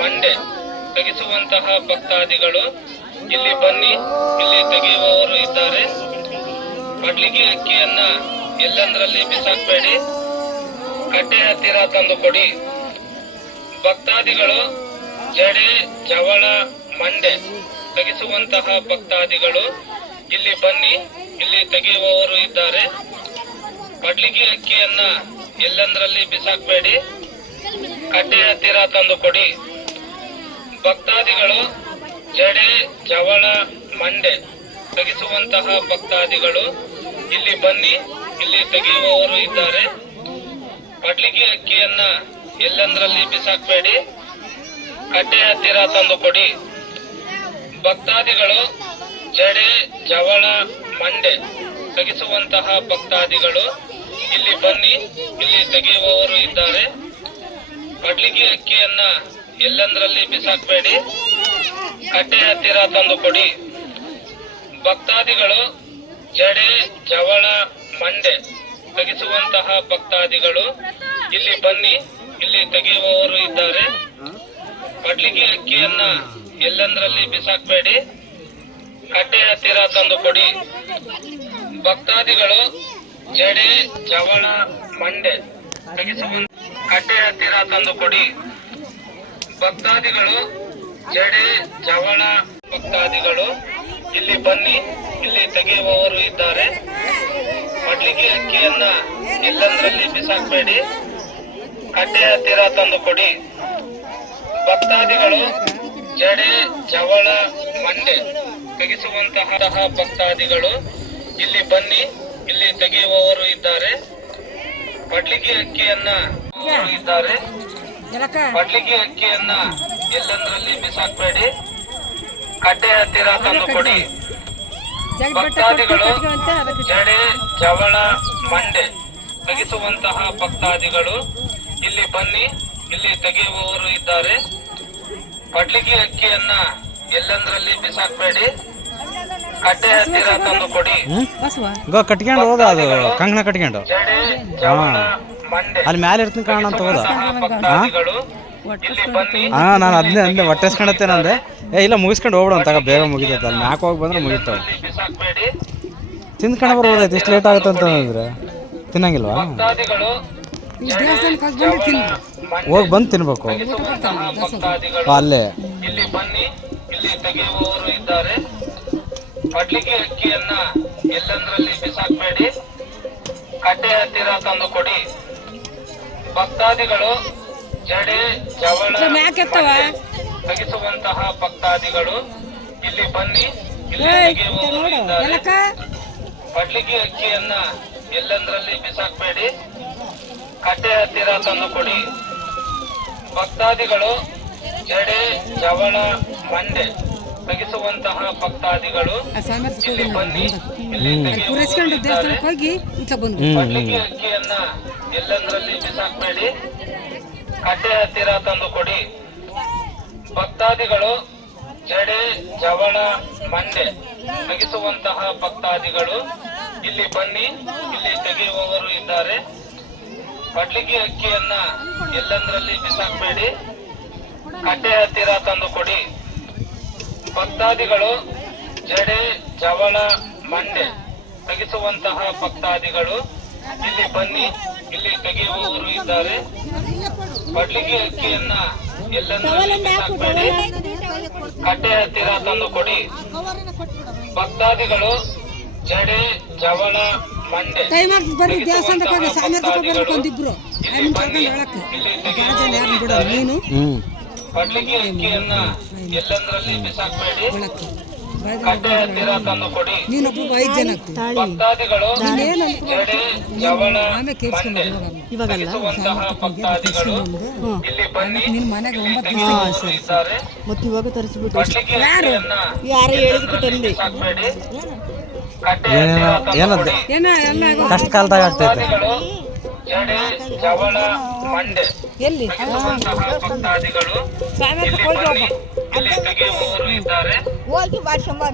ಮಂಡೆ ತೆಗೆಸುವಂತಹ ಭಕ್ತಾದಿಗಳು ಇಲ್ಲಿ ಬನ್ನಿ, ಇಲ್ಲಿ ತೆಗೆಯುವವರು ಇದ್ದಾರೆ. ಮಡ್ಲಿಗೆ ಅಕ್ಕಿಯನ್ನ ಎಲ್ಲಂದ್ರಲ್ಲಿ ಬಿಸಾಕ್ಬೇಡಿ, ಕಟ್ಟೆ ಹತ್ತಿರ ತಂದು ಕೊಡಿ. ಭಕ್ತಾದಿಗಳು ಜಡೆ, ಜವಳ, ಮಂಡೆ ತೆಗೆಸುವಂತಹ ಭಕ್ತಾದಿಗಳು ಇಲ್ಲಿ ಬನ್ನಿ, ಇಲ್ಲಿ ತೆಗೆಯುವವರು ಇದ್ದಾರೆ. ಮಡ್ಲಿಗೆ ಅಕ್ಕಿಯನ್ನ ಎಲ್ಲಂದ್ರಲ್ಲಿ ಬಿಸಾಕ್ಬೇಡಿ, ಕಟ್ಟೆ ಹತ್ತಿರ ತಂದು ಕೊಡಿ. ಭಕ್ತಾದಿಗಳು ಜಡೆ, ಜವಳ, ಮಂಡೆ ತೆಗೆಸುವಂತಹ ಭಕ್ತಾದಿಗಳು ಇಲ್ಲಿ ಬನ್ನಿ, ಇಲ್ಲಿ ತೆಗೆಯುವವರು ಇದ್ದಾರೆ. ಮಡ್ಲಿಗೆ ಅಕ್ಕಿಯನ್ನ ಎಲ್ಲಂದ್ರಲ್ಲಿ ಬಿಸಾಕ್ಬೇಡಿ, ಕಟ್ಟೆ ಹತ್ತಿರ ತಂದು ಕೊಡಿ. ಭಕ್ತಾದಿಗಳು ಜಡೆ, ಜವಳ, ಮಂಡೆ ತೆಗೆಸುವಂತಹ ಭಕ್ತಾದಿಗಳು ಇಲ್ಲಿ ಬನ್ನಿ, ಇಲ್ಲಿ ತೆಗೆಯುವವರು ಇದ್ದಾರೆ. ಮಡ್ಲಿಗೆ ಅಕ್ಕಿಯನ್ನ ಎಲ್ಲಂದ್ರಲ್ಲಿ ಬಿಸಾಕ್ಬೇಡಿ, ಕಟ್ಟೆ ಹತ್ತಿರ ತಂದು ಕೊಡಿ. ಭಕ್ತಾದಿಗಳು ಜಡೆ, ಜವಳ, ಮಂಡೆ ತೆಗೆಸುವಂತಹ ಭಕ್ತಾದಿಗಳು ಇಲ್ಲಿ ಬನ್ನಿ, ಇಲ್ಲಿ ತೆಗೆಯುವವರು ಇದ್ದಾರೆ. ಮಡ್ಲಿಗೆ ಅಕ್ಕಿಯನ್ನ ಎಲ್ಲಂದ್ರಲ್ಲಿ ಬಿಸಾಕ್ಬೇಡಿ, ಕಟ್ಟೆ ಹತ್ತಿರ ತಂದು ಕೊಡಿ. ಭಕ್ತಾದಿಗಳು ಜಡೆ, ಜವಳ, ಮಂಡೆ ತೆಗೆಸುವಂತ ಕಟ್ಟೆ ಹತ್ತಿರ ತಂದು ಕೊಡಿ. ಭಕ್ತಾದಿಗಳು ಜಡೆ, ಜವಳ, ಭಕ್ತಾದಿಗಳು ಇಲ್ಲಿ ಬನ್ನಿ, ಇಲ್ಲಿ ತೆಗೆಯುವವರು ಇದ್ದಾರೆ. ಮಡ್ಲಿಗೆ ಅಕ್ಕಿಯನ್ನ ಎಲ್ಲಂದ್ರಲ್ಲಿ ಬಿಸಾಕ್ಬೇಡಿ, ಕಟ್ಟೆ ಹತ್ತಿರ ತಂದು ಕೊಡಿ. ಭಕ್ತಾದಿಗಳು ಜಡೆ, ಜವಳ, ಮಂಡೆ ತೆಗೆಸುವಂತಹ ಭಕ್ತಾದಿಗಳು ಇಲ್ಲಿ ಬನ್ನಿ, ಇಲ್ಲಿ ತೆಗೆಯುವವರು ಇದ್ದಾರೆ. ಮಡ್ಲಿಗೆ ಅಕ್ಕಿಯನ್ನ ಇದ್ದಾರೆ. ಮಡ್ಲಿಗೆ ಅಕ್ಕಿಯನ್ನ ಎಲ್ಲಂದ್ರಲ್ಲಿ ಬಿಸಾಕ್ಬೇಡಿ, ಕಟ್ಟೆ ಹತ್ತಿರ ತಂದು ಕೊಡಿ. ಭಕ್ತಾದಿಗಳು ಜಡೆ, ಜವಳ, ಮಂಡೆ ತೆಗೆಸುವಂತಹ ಭಕ್ತಾದಿಗಳು ಇಲ್ಲಿ ಬನ್ನಿ, ಇಲ್ಲಿ ತೆಗೆಯುವವರು ಇದ್ದಾರೆ. ಮಡ್ಲಿಗೆ ಅಕ್ಕಿಯನ್ನ ಎಲ್ಲಂದ್ರಲ್ಲಿ ಬಿಸಾಕ್ಬೇಡಿ, ಕಟ್ಟೆ ಹತ್ತಿರ ತಂದು ಕೊಡಿ. ಕಟ್ಕೊಂಡು ಹೋದ, ಅದು ಕಂಕಣ ಕಟ್ಕೊಂಡು ಜಡೆ, ಜವಳ, ಮಂಡೆ ಅಲ್ಲಿ ಮ್ಯಾಲೆ ಇರ್ತೀನಿ ಕಾರಣ ಅಂತ ಹೋದ. ಭಕ್ತಾದಿಗಳು ಇಲ್ಲಿ ಬನ್ನಿ, ಹಾಂ, ನಾನು ಅದನ್ನೇ ಅಂದೆ, ಹೊಟ್ಟೆಸ್ಕೊಂಡತ್ತೇನೆ ಅಂದೆ. ಇಲ್ಲ ಮುಗಿಸ್ಕೊಂಡು ಹೋಗ್ಬಿಡು ಅಂತಾಗ, ಬೇಗ ಮುಗಿತೈತೆ. ಅಲ್ಲಿ ಮ್ಯಾಕ್ ಹೋಗಿ ಬಂದ್ರೆ ಮುಗಿತಾವೆ. ಬಿಸಾಕ್ಬೇಡಿ. ತಿಂದ್ಕೊಂಡು ಬರ್ಬೋದೈತೆ, ಇಷ್ಟು ಲೇಟ್ ಆಗುತ್ತೆ ಅಂತಂದ್ರೆ ತಿನ್ನಂಗಿಲ್ವಾ? ಭಕ್ತಾದಿಗಳು ಹೋಗಿ ಬಂದು ತಿನ್ಬೇಕು ಭಕ್ತಾದಿಗಳು ಅಲ್ಲೇ. ಇಲ್ಲಿ ಬನ್ನಿ, ಇಲ್ಲಿ ತೆಗೆಯುವವರು ಇದ್ದಾರೆ. ಮಡ್ಲಿಗೆ ಅಕ್ಕಿಯನ್ನ ಎಲ್ಲಂದ್ರಲ್ಲಿ ಬಿಸಾಕ್ಬೇಡಿ, ಕಟ್ಟೆ ಹತ್ತಿರ ತಂದು ಕೊಡಿ. ಭಕ್ತಾದಿಗಳು ಜಡೆ, ಜವಳ, ತೆಗೆಸುವಂತಹ ಭಕ್ತಾದಿಗಳು ಇಲ್ಲಿ ಬನ್ನಿ, ಇಲ್ಲಿ ತೆಗೆಯುವವರು ಇದ್ದಾರೆ. ಮಡ್ಲಿಗೆ ಅಕ್ಕಿಯನ್ನ ಎಲ್ಲಂದ್ರಲ್ಲಿ ಬಿಸಾಕ್ಬೇಡಿ, ಕಟ್ಟೆ ಹತ್ತಿರ ತಂದು ಕೊಡಿ. ಭಕ್ತಾದಿಗಳು ಜಡೆ, ಜವಳ, ಮಂಡೆ ತೆಗೆಸುವಂತಹ ಭಕ್ತಾದಿಗಳು ಇಲ್ಲಿ ಬನ್ನಿ, ಇಲ್ಲಿ ತೆಗೆಯುವವರು ಇದ್ದಾರೆ. ಮಡ್ಲಿಗೆ ಅಕ್ಕಿಯನ್ನ ಎಲ್ಲಂದ್ರಲ್ಲಿ ಬಿಸಾಕ್ಬೇಡಿ, ಕಟ್ಟೆ ಹತ್ತಿರ ತಂದು ಕೊಡಿ. ಭಕ್ತಾದಿಗಳು ಜಡೆ, ಜವಳ, ಮಂಡೆ ತೆಗೆಸುವಂತಹ ಭಕ್ತಾದಿಗಳು ಇಲ್ಲಿ ಬನ್ನಿ, ಇಲ್ಲಿ ತೆಗೆಯುವವರು ಇದ್ದಾರೆ. ಮಡ್ಲಿಗೆ ಅಕ್ಕಿಯನ್ನ ಎಲ್ಲಂದ್ರಲ್ಲಿ ಬಿಸಾಕ್ಬೇಡಿ, ಕಟ್ಟೆ ಹತ್ತಿರ ತಂದು ಕೊಡಿ. ಭಕ್ತಾದಿಗಳು ಜಡೆ, ಜವಳ, ಮಂಡೆ ತೆಗೆಸುವಂತಹ ಭಕ್ತಾದಿಗಳು ಇಲ್ಲಿ ಬನ್ನಿ, ಇಲ್ಲಿ ತೆಗೆಯುವವರು ಇದ್ದಾರೆ. ಮಡ್ಲಿಗೆ ಅಕ್ಕಿಯನ್ನ ಎಲ್ಲಂದ್ರಲ್ಲಿ ಬಿಸಾಕ್ಬೇಡಿ, ಕಟ್ಟೆ ಹತ್ತಿರ ತಂದು ಕೊಡಿ. ಭಕ್ತಾದಿಗಳು ಜಡೆ, ಜವಳ, ಮಂಡೆ ತೆಗೆಸುವಂತಹ ಭಕ್ತಾದಿಗಳು ಇಲ್ಲಿ ಬನ್ನಿ, ಇಲ್ಲಿ ತೆಗೆಯುವವರು ಇದ್ದಾರೆ. ಮಡ್ಲಿಗೆ ಅಕ್ಕಿಯನ್ನ ಎಲ್ಲಂದ್ರಲ್ಲಿ ಬಿಸಾಕ್ಬೇಡಿ, ಕಟ್ಟೆ ಹತ್ತಿರ ತಂದು ಕೊಡಿ. ಭಕ್ತಾದಿಗಳು ಜಡೆ, ಜವಳ, ಮಂಡೆ ತೆಗೆಸುವಂತಹ ಭಕ್ತಾದಿಗಳು ಇಲ್ಲಿ ಬನ್ನಿ, ಇಲ್ಲಿ ತೆಗೆಯುವವರು ಇದ್ದಾರೆ. ಮಡ್ಲಿಗೆ ಅಕ್ಕಿಯನ್ನ ಎಲ್ಲಂದ್ರಲ್ಲಿ ಬಿಸಾಕ್ಬೇಡಿ, ಕಟ್ಟೆ ಹತ್ತಿರ ತಂದು ಕೊಡಿ. ಕಷ್ಟ ಕಾಲದಾಗ ಆಗ್ತೈತೆ. ಭಕ್ತಾದಿಗಳು ಜಡೆ ಜವಳ ಮಂಡೆ ತೆಗೆಸುವಂತಹ ಭಕ್ತಾದಿಗಳು ಇಲ್ಲಿ ಬನ್ನಿ, ಇಲ್ಲಿ ತೆಗೆಯುವವರು ಇದ್ದಾರೆ.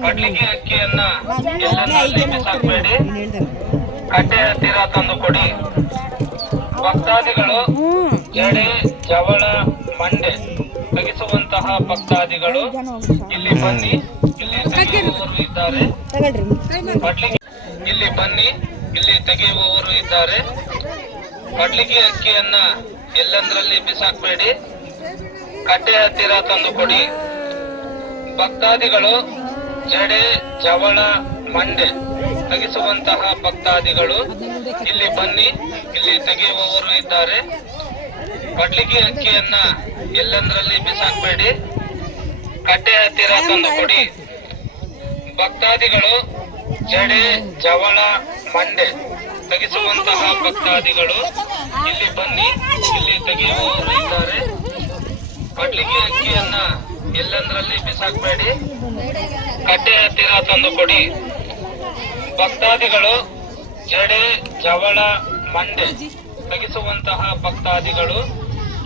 ಕಡ್ಲಿಗೆ ಅಕ್ಕಿಯನ್ನ ಎಲ್ಲೆಂದರಲ್ಲಿ ಬಿಸಾಕಬೇಡಿ, ಕಟ್ಟೆ ಹತ್ತಿರ ತಂದು ಕೊಡಿ. ಭಕ್ತಾದಿಗಳು ಜಡೆ ಜವಳ ಮಂಡೆ ತೆಗೆಸುವಂತಹ ಭಕ್ತಾದಿಗಳು ಇಲ್ಲಿ ಬನ್ನಿ, ಇಲ್ಲಿ ತೆಗೆಯುವವರು ಇದ್ದಾರೆ. ಕಡ್ಲಿಗೆ ಇಲ್ಲಿ ಬನ್ನಿ, ಇಲ್ಲಿ ತೆಗೆಯುವವರು ಇದ್ದಾರೆ. ಕಡ್ಲಿಗೆ ಅಕ್ಕಿಯನ್ನ ಎಲ್ಲೆಂದರಲ್ಲಿ ಬಿಸಾಕಬೇಡಿ, ಕಟ್ಟೆ ಹತ್ತಿರ ತಂದು ಕೊಡಿ. ಭಕ್ತಾದಿಗಳು ಜಡೆ ಜವಳ ಮಂಡೆ ತೆಗೆಸುವಂತಹ ಭಕ್ತಾದಿಗಳು ಇಲ್ಲಿ ಬನ್ನಿ, ಇಲ್ಲಿ ತೆಗೆಯುವವರು ಇದ್ದಾರೆ. ಕಡ್ಲಿಗೆ ಅಕ್ಕಿಯನ್ನ ಎಲ್ಲೆಂದರಲ್ಲಿ ಬಿಸಾಕಬೇಡಿ, ಕಟ್ಟೆ ಹತ್ತಿರ ತಂದು ಕೊಡಿ. ಭಕ್ತಾದಿಗಳು ಜಡೆ ಜವಳ ಮಂಡೆ ತೆಗೆಸುವಂತಹ ಭಕ್ತಾದಿಗಳು ಇಲ್ಲಿ ಬನ್ನಿ, ಇಲ್ಲಿ ತೆಗೆಯುವವರು ಇದ್ದಾರೆ. ಕಡ್ಲಿಗೆ ಅಕ್ಕಿಯನ್ನ ಎಲ್ಲೆಂದರಲ್ಲಿ ಬಿಸಾಕಬೇಡಿ, ಕಟ್ಟೆ ಹತ್ತಿರ ತಂದು ಕೊಡಿ. ಭಕ್ತಾದಿಗಳು ಜಡೆ ಜವಳ ಮಂಡೆ ತೆಗೆಸುವಂತಹ ಭಕ್ತಾದಿಗಳು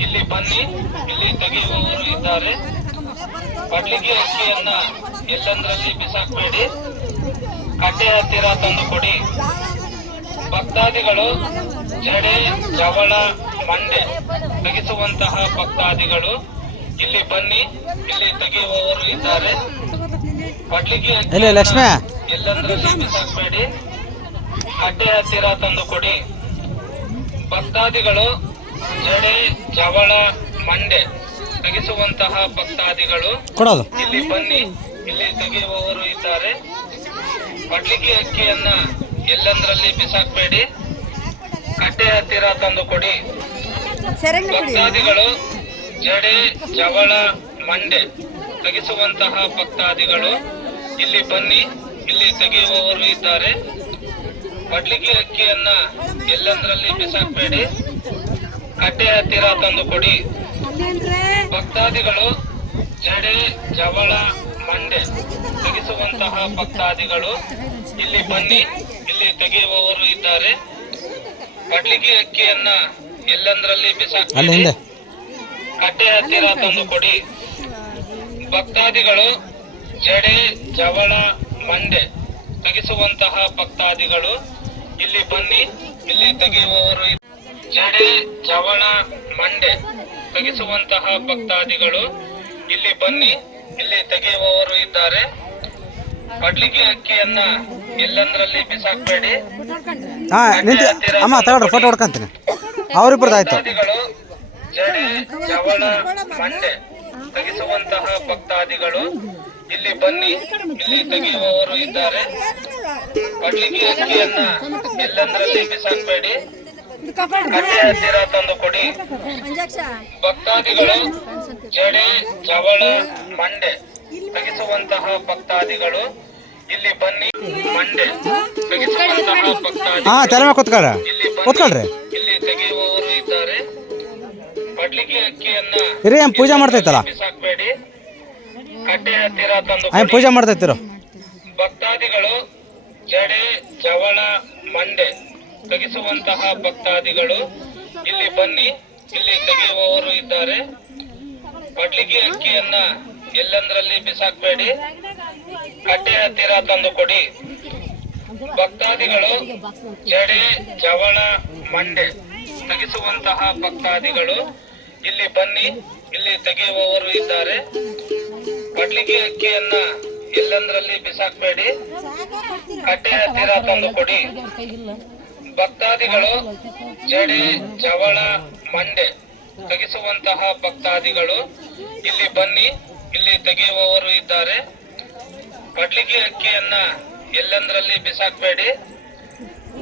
ಇಲ್ಲಿ ಬನ್ನಿ, ಇಲ್ಲಿ ತೆಗೆಯುವವರು ಇದ್ದಾರೆ. ಕಡ್ಲಿಗೆ ಅಕ್ಕಿಯನ್ನ ಎಲ್ಲೆಂದರಲ್ಲಿ ಬಿಸಾಕಬೇಡಿ, ಕಟ್ಟೆ ಹತ್ತಿರ ತಂದು ಕೊಡಿ. ಭಕ್ತಾದಿಗಳು ಜಡೆ ಜವಳ ಮಂಡೆ ತೆಗೆಸುವಂತಹ ಭಕ್ತಾದಿಗಳು ಇಲ್ಲಿ ಬನ್ನಿ, ಇಲ್ಲಿ ತೆಗೆಯುವವರು ಇದ್ದಾರೆ. ಕಡ್ಲಿಗೆ ಲಕ್ಷ್ಮಿ ಎಲ್ಲೆಂದರಲ್ಲಿ ಬಿಸಾಕಬೇಡಿ, ಕಟ್ಟೆ ಹತ್ತಿರ ತಂದು ಕೊಡಿ. ಭಕ್ತಾದಿಗಳು ಜಡೆ ಜವಳ ಮಂಡೆ ತೆಗೆಸುವಂತಹ ಭಕ್ತಾದಿಗಳು ಕೊಡೋದು ಇಲ್ಲಿ ಬನ್ನಿ, ಇಲ್ಲಿ ತೆಗೆಯುವವರು ಇದ್ದಾರೆ. ಕಡ್ಲಿಗೆ ಅಕ್ಕಿಯನ್ನ ಎಲ್ಲೆಂದರಲ್ಲಿ ಬಿಸಾಕಬೇಡಿ, ಕಟ್ಟೆ ಹತ್ತಿರ ತಂದು ಕೊಡಿ. ಭಕ್ತಾದಿಗಳು ಜಡೆ ಜವಳ ಮಂಡೆ ತೆಗೆಸುವಂತಹ ಭಕ್ತಾದಿಗಳು ಇಲ್ಲಿ ಬನ್ನಿ, ಇಲ್ಲಿ ತೆಗೆಯುವವರು ಇದ್ದಾರೆ. ಕಡ್ಲಿಗೆ ಅಕ್ಕಿಯನ್ನ ಎಲ್ಲೆಂದರಲ್ಲಿ ಬಿಸಾಕಬೇಡಿ, ಕಟ್ಟೆ ಹತ್ತಿರ ತಂದು ಕೊಡಿ. ಭಕ್ತಾದಿಗಳು ಜಡೆ ಜವಳ ಮಂಡೆ ತೆಗೆಸುವಂತಹ ಭಕ್ತಾದಿಗಳು ಇಲ್ಲಿ ಬನ್ನಿ, ಇಲ್ಲಿ ತೆಗೆಯುವವರು ಇದ್ದಾರೆ. ಕಡ್ಲಿಗೆ ಅಕ್ಕಿಯನ್ನ ಎಲ್ಲೆಂದರಲ್ಲಿ ಬಿಸಾಕಬೇಡಿ, ಕಟ್ಟೆ ಹತ್ತಿರ ತಂದು ಕೊಡಿ. ಭಕ್ತಾದಿಗಳು ಜಡೆ ಜವಳ ಮಂಡೆ ತೆಗೆಸುವಂತಹ ಭಕ್ತಾದಿಗಳು ಇಲ್ಲಿ ಬನ್ನಿ, ಇಲ್ಲಿ ತೆಗೆಯುವವರು. ಜಡೆ ಜವಳ ಮಂಡೆ ತೆಗೆಸುವಂತಹ ಭಕ್ತಾದಿಗಳು ಇಲ್ಲಿ ಬನ್ನಿ, ಇಲ್ಲಿ ತೆಗೆಯುವವರು ಇದ್ದಾರೆ. ಕಡ್ಲಿಗೆ ಅಕ್ಕಿಯನ್ನ ಎಲ್ಲೆಂದರಲ್ಲಿ ಬಿಸಾಕಬೇಡಿ, ಅಮ್ಮ ತಗೊಳ್ರಿ, ಫೋಟೋ ಹೊಡ್ಕೊಂತೀನಿ. ಅವರಿಬ್ಬರದ್ದು ಆಯ್ತು. ಭಕ್ತಾದಿಗಳು ಜಡೆ ಜವಳ ಮಂಡೆ ತೆಗೆಸುವಂತಹ ಭಕ್ತಾದಿಗಳು ಇಲ್ಲಿ ಬನ್ನಿ, ಇಲ್ಲಿ ತೆಗೆಯುವವರು ಇದ್ದಾರೆ. ಕಡ್ಲಿಗೆ ಅಕ್ಕಿಯನ್ನ ಎಲ್ಲೆಂದರಲ್ಲಿ ಬಿಸಾಕಬೇಡಿ, ಕಟ್ಟೆ ಹತ್ತಿರ ತಂದು ಕೊಡಿ. ಭಕ್ತಾದಿಗಳು ಜಡೆ ಜವಳ ಮಂಡೆ ತೆಗೆಸುವಂತಹ ಭಕ್ತಾದಿಗಳು ಇಲ್ಲಿ ಬನ್ನಿ, ಮಂಡೆ ತೆಗೆಸುವಂತಹ ಭಕ್ತಾದಿಗಳು ಇಲ್ಲಿ ತೆಗೆಯುವವರು ಇದ್ದಾರೆ. ಕಡ್ಲಿಗೆ ಅಕ್ಕಿಯನ್ನ ಪೂಜೆ ಮಾಡ್ತೈತಲ್ಲ, ಬಿಸಾಕಬೇಡಿ, ಕಟ್ಟೆ ಹತ್ತಿರ ತಂದು ಪೂಜೆ ಮಾಡ್ತೈತಿರೋ. ಭಕ್ತಾದಿಗಳು ಜಡೆ ಜವಳ ಮಂಡೆ ತೆಗೆಸುವಂತಹ ಭಕ್ತಾದಿಗಳು ಇಲ್ಲಿ ಬನ್ನಿ, ಇಲ್ಲಿ ತೆಗೆಯುವವರು ಇದ್ದಾರೆ. ಕಡ್ಲಿಗೆ ಅಕ್ಕಿಯನ್ನ ಎಲ್ಲೆಂದರಲ್ಲಿ ಬಿಸಾಕಬೇಡಿ, ಕಟ್ಟೆ ಹತ್ತಿರ ತಂದು ಕೊಡಿ. ಭಕ್ತಾದಿಗಳು ಜಡೆ ಜವಳ ಮಂಡೆ ತೆಗೆಸುವಂತಹ ಭಕ್ತಾದಿಗಳು ಇಲ್ಲಿ ಬನ್ನಿ, ಇಲ್ಲಿ ತೆಗೆಯುವವರು ಇದ್ದಾರೆ. ಕಡ್ಲಿಗೆ ಅಕ್ಕಿಯನ್ನ ಎಲ್ಲೆಂದರಲ್ಲಿ ಬಿಸಾಕಬೇಡಿ, ಕಟ್ಟೆ ಹತ್ತಿರ ತಂದು ಕೊಡಿ. ಭಕ್ತಾದಿಗಳು ಜಡೆ ಜವಳ ಮಂಡೆ ತೆಗೆಸುವಂತಹ ಭಕ್ತಾದಿಗಳು ಇಲ್ಲಿ ಬನ್ನಿ, ಇಲ್ಲಿ ತೆಗೆಯುವವರು ಇದ್ದಾರೆ. ಕಡ್ಲಿಗೆ ಅಕ್ಕಿಯನ್ನ ಎಲ್ಲೆಂದರಲ್ಲಿ ಬಿಸಾಕಬೇಡಿ,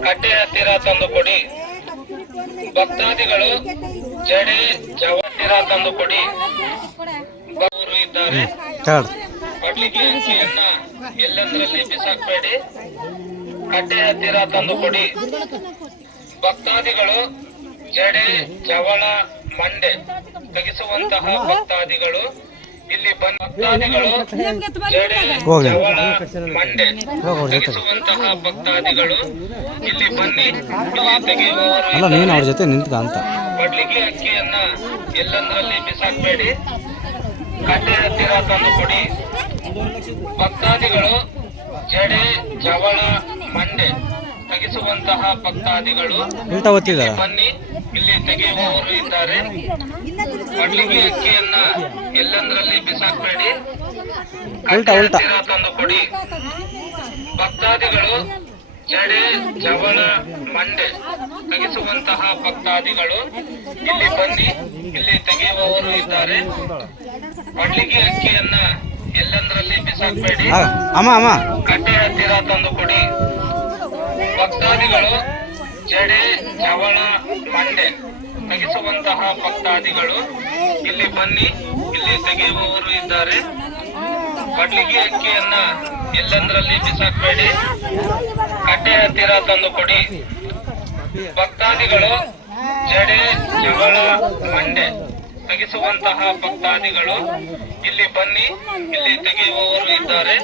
ಕಟ್ಟೆ ಹತ್ತಿರ ತಂದು ಕೊಡಿ. ಭಕ್ತಾದಿಗಳು ಜಡೆ ಜವಳ ತಂದು ಕೊಡಿ. ಅವರು ಇದ್ದಾರೆ. ಕಡ್ಲಿಗೆ ಅಕ್ಕಿಯನ್ನ ಎಲ್ಲೆಂದರಲ್ಲಿ ಬಿಸಾಕಬೇಡಿ, ಕಟ್ಟೆ ಹತ್ತಿರ ತಂದು ಕೊಡಿ. ಭಕ್ತಾದಿಗಳು ಜಡೆ ಜವಳ ಮಂಡೆ ತೆಗೆಸುವಂತಹ ಭಕ್ತಾದಿಗಳು ಇಲ್ಲಿ ಭಕ್ತಾದಿಗಳು ಜಡೆ ಹೋಗ್ಲಿ. ಚವಳ ಮಂಡೆ ತೆಗೆಸುವಂತಹ ಭಕ್ತಾದಿಗಳು ಇಲ್ಲಿ ಬನ್ನಿ, ಇಲ್ಲಿ ತೆಗೆಯುವವರು ಅಲ್ಲ ನೀನು ಅವ್ರ ಜೊತೆ ನಿಂತ್ಕ ಅಂತ. ಬಡ್ಲಿಗೆ ಅಕ್ಕಿಯನ್ನ ಎಲ್ಲಂದ್ರಲ್ಲಿ ಬಿಸಾಕ್ಬೇಡಿ, ಕಟ್ಟೆ ಹತ್ತಿರ ತಂದು ಕೊಡಿ. ಭಕ್ತಾದಿಗಳು ಜಡೆ ಚವಳ ಮಂಡೆ ತೆಗೆಸುವಂತಹ ಭಕ್ತಾದಿಗಳು ಉಲ್ಟಾ ಓದ್ತಿದಾರ. ಬನ್ನಿ, ಇಲ್ಲಿ ತೆಗೆಯುವವರು ಇದ್ದಾರೆ. ಬಡ್ಲಿಗೆ ಅಕ್ಕಿಯನ್ನ ಎಲ್ಲಂದ್ರಲ್ಲಿ ಬಿಸಾಕ್ಬೇಡಿ, ಉಲ್ಟಾ ಉಲ್ಟಾ. ಹತ್ತಿರ ತಂದು ಕೊಡಿ. ಭಕ್ತಾದಿಗಳು ಜಡೆ ಚವಳ ಮಂಡೆ ತೆಗೆಸುವಂತಹ ಭಕ್ತಾದಿಗಳು ಇಲ್ಲಿ ಬನ್ನಿ, ಇಲ್ಲಿ ತೆಗೆಯುವವರು ಇದ್ದಾರೆ. ಬಡ್ಲಿಗೆ ಅಕ್ಕಿಯನ್ನ ಎಲ್ಲಂದ್ರಲ್ಲಿ ಬಿಸಾಕ್ಬೇಡಿ, ಅಮ್ಮ ಅಮ್ಮ ಕಟ್ಟೆ ಹತ್ತಿರ ತಂದು ಕೊಡಿ. ಭಕ್ತಾದಿಗಳು ಜಡೆ ಚವಳ ಮಂಡೆ ತೆಗೆಸುವಂತಹ ಭಕ್ತಾದಿಗಳು ಇಲ್ಲಿ ಬನ್ನಿ, ಇಲ್ಲಿ ತೆಗೆಯುವವರು ಇದ್ದಾರೆ. ಬಡ್ಲಿಗೆ ಅಕ್ಕಿಯನ್ನ ಎಲ್ಲಂದ್ರಲ್ಲಿ ಬಿಸಾಕ್ಬೇಡಿ, ಕಟ್ಟೆ ಹತ್ತಿರ ತಂದು ಕೊಡಿ. ಭಕ್ತಾದಿಗಳು ಜಡೆ ಚವಳ ಮಂಡೆ ತೆಗೆಸುವಂತಹ ಭಕ್ತಾದಿಗಳು ಇಲ್ಲಿ ಬನ್ನಿ, ಇಲ್ಲಿ ತೆಗೆಯುವವರು ಇದ್ದಾರೆ.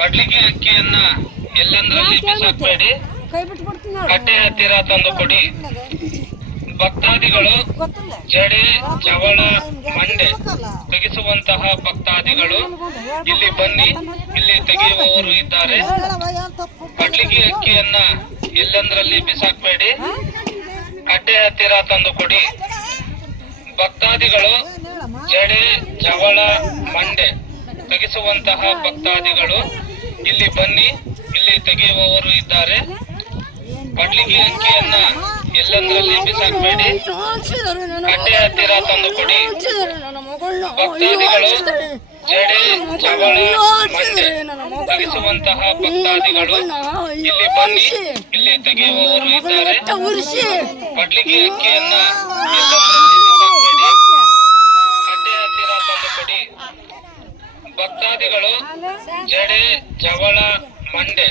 ಕಡ್ಲಿಗೆ ಅಕ್ಕಿಯನ್ನ ಎಲ್ಲಂದ್ರಲ್ಲಿ ಬಿಸಾಕ್ಬೇಡಿ, ಕಟ್ಟೆ ಹತ್ತಿರ ತಂದು ಕೊಡಿ. ಭಕ್ತಾದಿಗಳು ಜಡೆ ಚವಳ ಮಂಡೆ ತೆಗೆಸುವಂತಹ ಭಕ್ತಾದಿಗಳು ಇಲ್ಲಿ ಬನ್ನಿ, ಇಲ್ಲಿ ತೆಗೆಯುವವರು ಇದ್ದಾರೆ. ಕಡ್ಲಿಗೆ ಅಕ್ಕಿಯನ್ನ ಎಲ್ಲಂದ್ರಲ್ಲಿ ಬಿಸಾಕ್ಬೇಡಿ, ಕಟ್ಟೆ ಹತ್ತಿರ ತಂದು ಕೊಡಿ. ಭಕ್ತಾದಿಗಳು ಜಡೆ ಚವಳ ಮಂಡೆ ತೆಗೆಸುವಂತಹ ಭಕ್ತಾದಿಗಳು ಇಲ್ಲಿ ಬನ್ನಿ, ಇಲ್ಲಿ ತೆಗೆಯುವವರು ಇದ್ದಾರೆ. ಕಡ್ಲಿಗೆ ಅಕ್ಕಿಯನ್ನ ಎಲ್ಲಂದ್ರಲ್ಲಿ ಬಿಸಾಕ್ಬೇಡಿ, ಕಟ್ಟೆ ಹತ್ತಿರ ತಂದು ಕೊಡಿ. ಭಕ್ತಾದಿಗಳು ಜಡೆ ಚವಳ ಮಂಡೆ ತೆಗೆಸುವಂತಹ ಭಕ್ತಾದಿಗಳು ಇಲ್ಲಿ ಬನ್ನಿ, ಇಲ್ಲಿ ತೆಗೆಯುವವರು ಇದ್ದಾರೆ. ಕಡ್ಲಿಗೆ ಅಕ್ಕಿಯನ್ನ ಎಲ್ಲಂದ್ರಲ್ಲಿ ಬಿಸಾಕ್ಬೇಡಿ, ಕಟ್ಟೆ ಹತ್ತಿರ ತಂದು ಕೊಡಿ. ಭಕ್ತಾದಿಗಳು ಜಡೆ ಚವಳ ಮಂಡೆ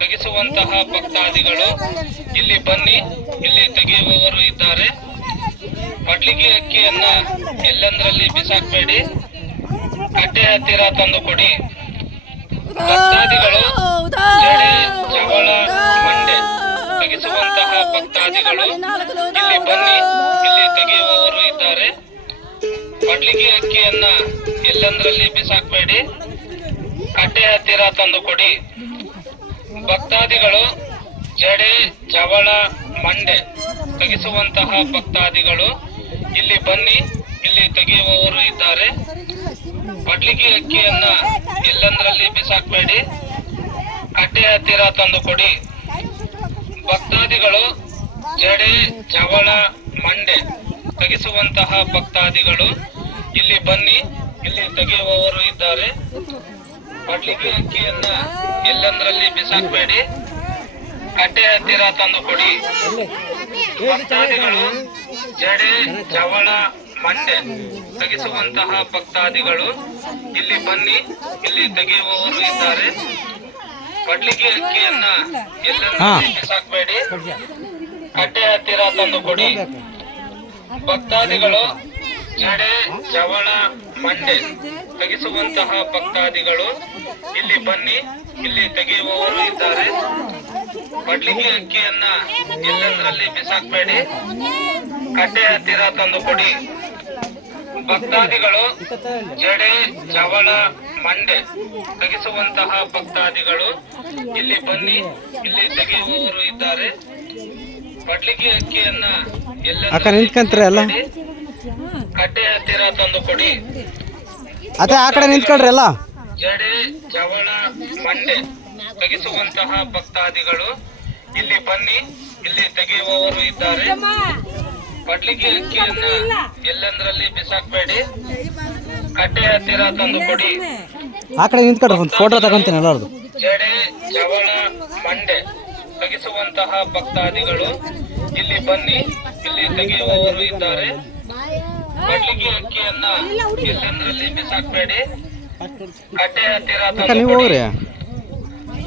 ತೆಗೆಸುವಂತಹ ಭಕ್ತಾದಿಗಳು ಇಲ್ಲಿ ಬನ್ನಿ, ಇಲ್ಲಿ ತೆಗೆಯುವವರು ಇದ್ದಾರೆ. ಕಡ್ಲಿಗೆ ಅಕ್ಕಿಯನ್ನ ಎಲ್ಲಂದ್ರಲ್ಲಿ ಬಿಸಾಕ್ಬೇಡಿ, ಕಟ್ಟೆ ಹತ್ತಿರ ತಂದು ಕೊಡಿ. ಭಕ್ತಾದಿಗಳು ಜಡೆ ಚವಳ ಮಂಡೆ ತೆಗೆಸುವಂತಹ ಭಕ್ತಾದಿಗಳು ಇಲ್ಲಿ ಬನ್ನಿ, ಇಲ್ಲಿ ತೆಗೆಯುವವರು ಇದ್ದಾರೆ. ಕಡ್ಲಿಗೆ ಅಕ್ಕಿಯನ್ನ ಎಲ್ಲಂದ್ರಲ್ಲಿ ಬಿಸಾಕ್ಬೇಡಿ, ಕಟ್ಟೆ ಹತ್ತಿರ ತಂದು ಕೊಡಿ. ಭಕ್ತಾದಿಗಳು ಜಡೆ ಚವಳ ಮಂಡೆ ತೆಗೆಸುವಂತಹ ಭಕ್ತಾದಿಗಳು ಇಲ್ಲಿ ಬನ್ನಿ, ಇಲ್ಲಿ ತೆಗೆಯುವವರು ಇದ್ದಾರೆ. ಕಡ್ಲಿಗೆ ಅಕ್ಕಿಯನ್ನ ಎಲ್ಲಂದ್ರಲ್ಲಿ ಬಿಸಾಕ್ಬೇಡಿ, ಕಟ್ಟೆ ಹತ್ತಿರ ತಂದು ಕೊಡಿ. ಭಕ್ತಾದಿಗಳು ಜಡೆ ಚವಳ ಮಂಡೆ ತೆಗೆಸುವಂತಹ ಭಕ್ತಾದಿಗಳು ಇಲ್ಲಿ ಬನ್ನಿ, ಇಲ್ಲಿ ತೆಗೆಯುವವರು ಇದ್ದಾರೆ. ಕಡ್ಲಿಗೆ ಅಕ್ಕಿಯನ್ನ ಎಲ್ಲಂದ್ರಲ್ಲಿ ಬಿಸಾಕ್ಬೇಡಿ, ಕಟ್ಟೆ ಹತ್ತಿರ ತಂದು ಕೊಡಿ. ಭಕ್ತಾದಿಗಳು ಜಡೆ ಚವಳ ಮಂಡೆ ತೆಗೆಸುವಂತಹ ಭಕ್ತಾದಿಗಳು ಇಲ್ಲಿ ಬನ್ನಿ, ಇಲ್ಲಿ ತೆಗೆಯುವವರು ಇದ್ದಾರೆ. ಕಡ್ಲಿಗೆ ಅಕ್ಕಿಯನ್ನ ಎಲ್ಲಂದ್ರಲ್ಲಿ ಬಿಸಾಕ್ಬೇಡಿ, ಕಟ್ಟೆ ಹತ್ತಿರ ತಂದು ಕೊಡಿ. ಭಕ್ತಾದಿಗಳು ಜಡೆ ಚವಳ ಮಂಡೆ ತೆಗೆಸುವಂತಹ ಭಕ್ತಾದಿಗಳು ಇಲ್ಲಿ ಬನ್ನಿ, ಇಲ್ಲಿ ತೆಗೆಯುವವರು ಇದ್ದಾರೆ. ಕಡ್ಲಿಗೆ ಅಕ್ಕಿಯನ್ನ ಎಲ್ಲಂದ್ರಲ್ಲಿ ಬಿಸಾಕ್ಬೇಡಿ, ಕಟ್ಟೆ ಹತ್ತಿರ ತಂದು ಕೊಡಿ. ಭಕ್ತಾದಿಗಳು ಜಡೆ ಚವಳ ಮಂಡೆ ತೆಗೆಸುವಂತಹ ಭಕ್ತಾದಿಗಳು ಇಲ್ಲಿ ಬನ್ನಿ, ಇಲ್ಲಿ ತೆಗೆಯುವವರು ಇದ್ದಾರೆ. ಕಡ್ಲಿಗೆ ಅಕ್ಕಿಯನ್ನ ಎಲ್ಲಂದ್ರಲ್ಲಿ ಬಿಸಾಕ್ಬೇಡಿ, ಕಟ್ಟೆ ಹತ್ತಿರ ತಂದು ಕೊಡಿ. ಅದೇ ಆ ಕಡೆ ನಿಂತ್ಕೊಳ್ರಿ ಎಲ್ಲ. ಜಡೆ ಚವಳ ಮಂಡೆ ತೆಗೆಸುವಂತಹ ಭಕ್ತಾದಿಗಳು ಇಲ್ಲಿ ಬನ್ನಿ, ಇಲ್ಲಿ ತೆಗೆಯುವವರು ಇದ್ದಾರೆ. ಕಡ್ಲಿಗೆ ಅಕ್ಕಿಯನ್ನ ಎಲ್ಲಂದ್ರಲ್ಲಿ ಬಿಸಾಕ್ಬೇಡಿ, ಕಟ್ಟೆ ಹತ್ತಿರ ತಂದು ಕೊಡಿ. ಆ ಕಡೆ ನಿಂತ್ಕೊಳ್ರಿ, ಒಂದು ಫೋಟೋ ತಗೊಂತೀನಿ ಎಲ್ಲರದು. ಜಡೆ ಚವಳ ಮಂಡೆ ತೆಗೆಸುವಂತಹ ಭಕ್ತಾದಿಗಳು ಇಲ್ಲಿ ಬನ್ನಿ, ಇಲ್ಲಿ ತೆಗೆಯುವವರು ಇದ್ದಾರೆ. ಕಡ್ಲಿಗೆ ಅಕ್ಕಿಯನ್ನ ಎಲ್ಲಂದ್ರಲ್ಲಿ ಬಿಸಾಕ್ಬೇಡಿ, ಕಟ್ಟೆ ಹತ್ತಿರ ತಂದು ನೀವು ಕೊಡಿ. ಹೋಗ್ರಿ.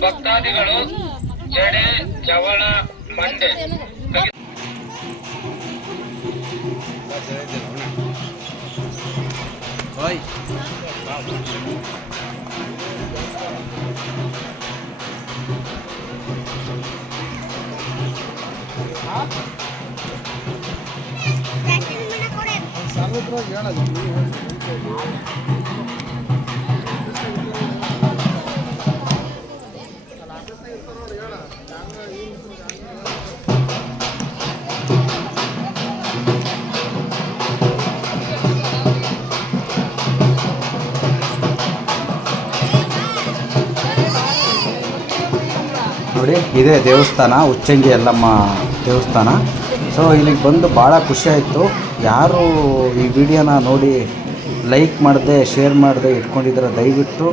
ಭಕ್ತಾದಿಗಳು ಜಡೆ ಚವಳ ಮಂಡೆ ನೋಡಿ ಇದೇ ದೇವಸ್ಥಾನ, ಉಚ್ಚಂಗಿ ಯಲ್ಲಮ್ಮ ದೇವಸ್ಥಾನ. ಸೊ ಇಲ್ಲಿಗೆ ಬಂದು ಭಾಳ ಖುಷಿ ಆಯಿತು. ಯಾರು ಈ ವಿಡಿಯೋನ ನೋಡಿ ಲೈಕ್ ಮಾಡದೆ ಶೇರ್ ಮಾಡದೆ ಇಟ್ಕೊಂಡಿದ್ರೆ ದಯವಿಟ್ಟು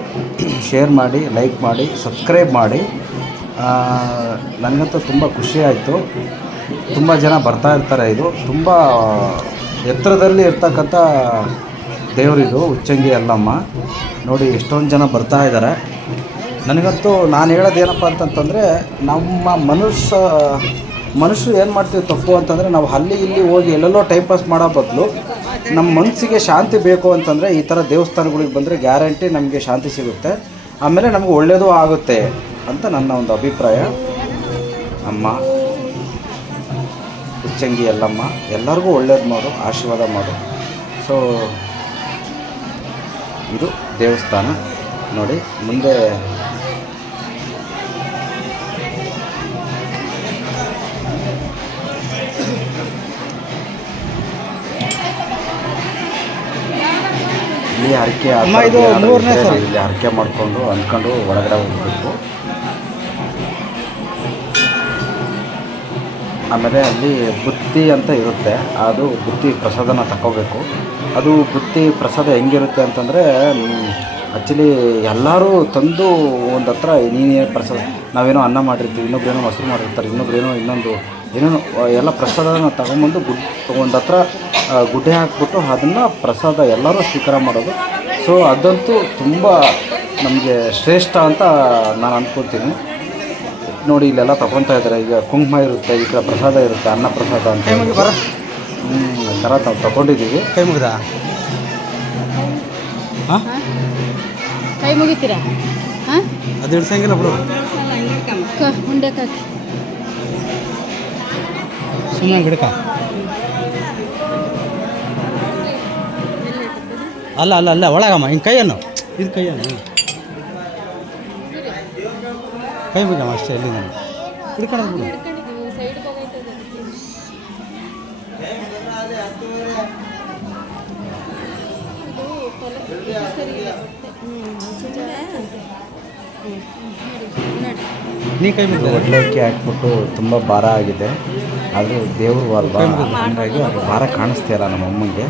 ಶೇರ್ ಮಾಡಿ, ಲೈಕ್ ಮಾಡಿ, ಸಬ್ಸ್ಕ್ರೈಬ್ ಮಾಡಿ. ನನಗಂತೂ ತುಂಬ ಖುಷಿ ಆಯಿತು. ತುಂಬ ಜನ ಬರ್ತಾ ಇರ್ತಾರೆ. ಇದು ತುಂಬ ಎತ್ತರದಲ್ಲಿ ಇರ್ತಕ್ಕಂಥ ದೇವರಿದು ಉಚ್ಚಂಗಿ ಯಲ್ಲಮ್ಮ. ನೋಡಿ ಎಷ್ಟೊಂದು ಜನ ಬರ್ತಾ ಇದ್ದಾರೆ. ನನಗಂತೂ ನಾನು ಹೇಳೋದೇನಪ್ಪ ಅಂತಂತಂದರೆ, ನಮ್ಮ ಮನುಷ್ಯರು ಏನು ಮಾಡ್ತೀವಿ ತಪ್ಪು ಅಂತಂದರೆ, ನಾವು ಅಲ್ಲಿ ಇಲ್ಲಿ ಹೋಗಿ ಎಲ್ಲೆಲ್ಲೋ ಟೈಮ್ ಪಾಸ್ ಮಾಡೋ ಬದಲು ನಮ್ಮ ಮನಸ್ಸಿಗೆ ಶಾಂತಿ ಬೇಕು ಅಂತಂದರೆ ಈ ಥರ ದೇವಸ್ಥಾನಗಳಿಗೆ ಬಂದರೆ ಗ್ಯಾರಂಟಿ ನಮಗೆ ಶಾಂತಿ ಸಿಗುತ್ತೆ. ಆಮೇಲೆ ನಮಗೆ ಒಳ್ಳೆಯದು ಆಗುತ್ತೆ ಅಂತ ನನ್ನ ಒಂದು ಅಭಿಪ್ರಾಯ. ಅಮ್ಮ ಉಚ್ಚಂಗಿ ಯಲ್ಲಮ್ಮ ಎಲ್ಲರಿಗೂ ಒಳ್ಳೇದು ಮಾಡು, ಆಶೀರ್ವಾದ ಮಾಡು. ಸೊ ಇದು ದೇವಸ್ಥಾನ ನೋಡಿ. ಮುಂದೆ ಇಲ್ಲಿ ಹರಕೆ ಇಲ್ಲಿ ಹರಕೆ ಮಾಡಿಕೊಂಡು ಅಂದ್ಕೊಂಡು ಒಳಗಡೆ ಹೋಗ್ಬೇಕು. ಆಮೇಲೆ ಅಲ್ಲಿ ಬುತ್ತಿ ಅಂತ ಇರುತ್ತೆ, ಅದು ಬುತ್ತಿ ಪ್ರಸಾದನ ತಗೋಬೇಕು. ಅದು ಬುತ್ತಿ ಪ್ರಸಾದ ಹೆಂಗಿರುತ್ತೆ ಅಂತಂದರೆ, ಆ್ಯಕ್ಚುಲಿ ಎಲ್ಲರೂ ತಂದು ಒಂದು ಹತ್ರ ನೀನೇನು ಪ್ರಸಾದ, ನಾವೇನೋ ಅನ್ನ ಮಾಡಿರ್ತೀವಿ, ಇನ್ನೊಬ್ರೇನೋ ಮೊಸರು ಮಾಡಿರ್ತಾರೆ, ಇನ್ನೊಬ್ರೇನೋ ಇನ್ನೊಂದು ಏನೇನೋ ಎಲ್ಲ ಪ್ರಸಾದನ ತಗೊಂಬಂದು ಒಂದು ಹತ್ರ ಗುಡ್ಡೆ ಹಾಕ್ಬಿಟ್ಟು ಅದನ್ನು ಪ್ರಸಾದ ಎಲ್ಲರೂ ಸ್ವೀಕಾರ ಮಾಡೋದು. ಸೊ ಅದಂತೂ ತುಂಬ ನಮಗೆ ಶ್ರೇಷ್ಠ ಅಂತ ನಾನು ಅಂದ್ಕೊತೀನಿ. ನೋಡಿ ಇಲ್ಲೆಲ್ಲ ತೊಗೊತಾ ಇದ್ದಾರೆ. ಈಗ ಕುಂಕುಮ ಇರುತ್ತೆ, ಈ ಕಡೆ ಪ್ರಸಾದ ಇರುತ್ತೆ, ಅನ್ನ ಪ್ರಸಾದ ಅಂತ ಥರ ನಾವು ತೊಗೊಂಡಿದ್ದೀವಿ. ಕೈ ಮುಗಿದ ಕೈ ಮುಗಿತೀರಾ? ಹಾಂ ಅದು ಇಡ್ಸಂಗಿಲ್ಲ ಬಿಡು, ಉಂಡೆ ಕಾಕಿ ಸುಮ್ಮನೆ ಗಿಡಕ. ಅಲ್ಲ ಅಲ್ಲ ಅಲ್ಲ ಒಳಗಮ್ಮ, ಹಿಂಗೆ ಕೈಯನ್ನು ಇದು ಕೈಯನ್ನು ಕೈ ಮುಗಿಯಮ್ಮ ಅಷ್ಟೇ. ಎಲ್ಲಿ ನಾನು ಹಿಡ್ಕೊಳ್ಳೋದು ಬಿಡು. ನೀ ಕೈ ಮುಗಿ. ಒಡ್ಲಕ್ಕಿ ಹಾಕ್ಬಿಟ್ಟು ತುಂಬ ಭಾರ ಆಗಿದೆ. ಅದು ದೇವರು ಅಲ್ವಾ, ಹಾಗಾಗಿ ಅದು ಭಾರ ಕಾಣಿಸ್ತೀಯಲ್ಲ ನಮ್ಮ ಅಮ್ಮಂಗೆ.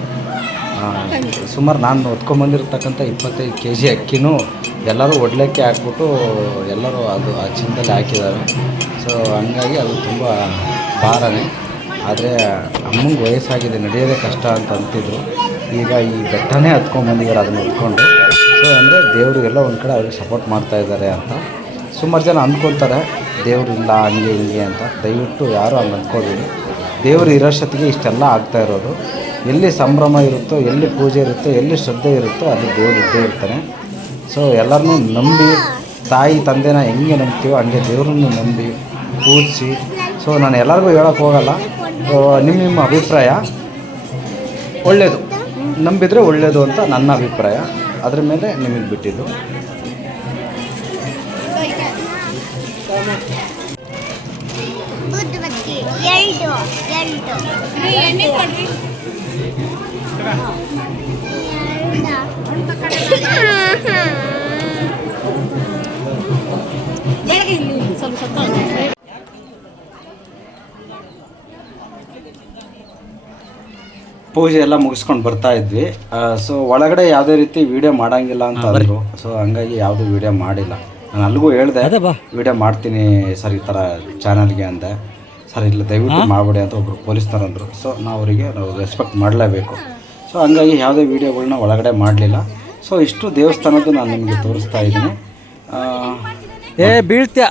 ಸುಮಾರು ನಾನು ಹೊತ್ಕೊಂಬಂದಿರ್ತಕ್ಕಂಥ 25 kg ಅಕ್ಕಿನೂ ಎಲ್ಲರೂ ಒಡ್ಲಕ್ಕಿ ಹಾಕ್ಬಿಟ್ಟು ಎಲ್ಲರೂ ಅದು ಆ ಚಿನ್ನದಲ್ಲಿ ಹಾಕಿದ್ದಾರೆ. ಸೊ ಹಂಗಾಗಿ ಅದು ತುಂಬ ಭಾರನೇ. ಆದರೆ ಅಮ್ಮಂಗೆ ವಯಸ್ಸಾಗಿದೆ, ನಡೆಯೋದೇ ಕಷ್ಟ ಅಂತ ಅಂತಿದ್ರು. ಈಗ ಈ ಬೆಟ್ಟನೇ ಹತ್ಕೊಂಡ್ಬಂದಿದ್ದಾರೆ ಅದನ್ನು ಹೊತ್ಕೊಂಡು. ಸೊ ಅಂದರೆ ದೇವರು ಎಲ್ಲ ಒಂದು ಕಡೆ ಅವ್ರಿಗೆ ಸಪೋರ್ಟ್ ಮಾಡ್ತಾಯಿದ್ದಾರೆ ಅಂತ ಸುಮಾರು ಜನ ಅಂದ್ಕೊತಾರೆ. ದೇವರಿಲ್ಲ ಹಂಗೆ ಹಿಂಗೆ ಅಂತ. ದಯವಿಟ್ಟು ಯಾರೂ ಹಂಗೆ ಅಂದ್ಕೋಬೇಡಿ. ದೇವರು ಇರೋಷ್ಟೊತ್ತಿಗೆ ಇಷ್ಟೆಲ್ಲ ಆಗ್ತಾ ಇರೋದು. ಎಲ್ಲಿ ಸಂಭ್ರಮ ಇರುತ್ತೋ, ಎಲ್ಲಿ ಪೂಜೆ ಇರುತ್ತೋ, ಎಲ್ಲಿ ಶ್ರದ್ಧೆ ಇರುತ್ತೋ ಅಲ್ಲಿ ದೇವರು ಇದ್ದೇ ಇರ್ತಾನೆ. ಸೊ ಎಲ್ಲರನ್ನೂ ನಂಬಿ, ತಾಯಿ ತಂದೆನ ಹೆಂಗೆ ನಂಬ್ತೀವೋ ಹಂಗೆ ದೇವ್ರನ್ನು ನಂಬಿ ಪೂಜಿಸಿ. ಸೊ ನಾನು ಎಲ್ಲರಿಗೂ ಹೇಳೋಕ್ಕೆ ಹೋಗಲ್ಲ. ನಿಮ್ಮ ಅಭಿಪ್ರಾಯ ಒಳ್ಳೆಯದು, ನಂಬಿದರೆ ಒಳ್ಳೆಯದು ಅಂತ ನನ್ನ ಅಭಿಪ್ರಾಯ. ಅದ್ರ ಮೇಲೆ ನಿಮಗೆ ಬಿಟ್ಟಿದ್ದು. ಪೂಜೆ ಎಲ್ಲ ಮುಗಿಸ್ಕೊಂಡು ಬರ್ತಾ ಇದ್ವಿ. ಸೊ ಒಳಗಡೆ ಯಾವುದೇ ರೀತಿ ವೀಡಿಯೋ ಮಾಡೋಂಗಿಲ್ಲ ಅಂತ ಅಂದರು. ಸೊ ಹಂಗಾಗಿ ಯಾವುದೂ ವೀಡಿಯೋ ಮಾಡಿಲ್ಲ. ನಾನು ಅಲ್ಲಿಗೂ ಹೇಳಿದೆ ವೀಡಿಯೋ ಮಾಡ್ತೀನಿ ಸರ್ ಈ ಥರ ಚಾನಲ್ಗೆ ಅಂದೆ. ಸರ್ ಇಲ್ಲ ದಯವಿಟ್ಟು ಮಾಡಬೇಡಿ ಅಂತ ಒಬ್ಬರು ಪೊಲೀಸ್ನವ್ರು ಅಂದರು. ಸೊ ನಾವು ರೆಸ್ಪೆಕ್ಟ್ ಮಾಡಲೇಬೇಕು. ಸೊ ಹಂಗಾಗಿ ಯಾವುದೇ ವೀಡಿಯೋಗಳನ್ನ ಒಳಗಡೆ ಮಾಡಲಿಲ್ಲ. ಸೊ ಇಷ್ಟು ದೇವಸ್ಥಾನದ್ದು ನಾನು ನಿಮಗೆ ತೋರಿಸ್ತಾ ಇದ್ದೀನಿ. ಬೀಳ್ತ್ಯಾ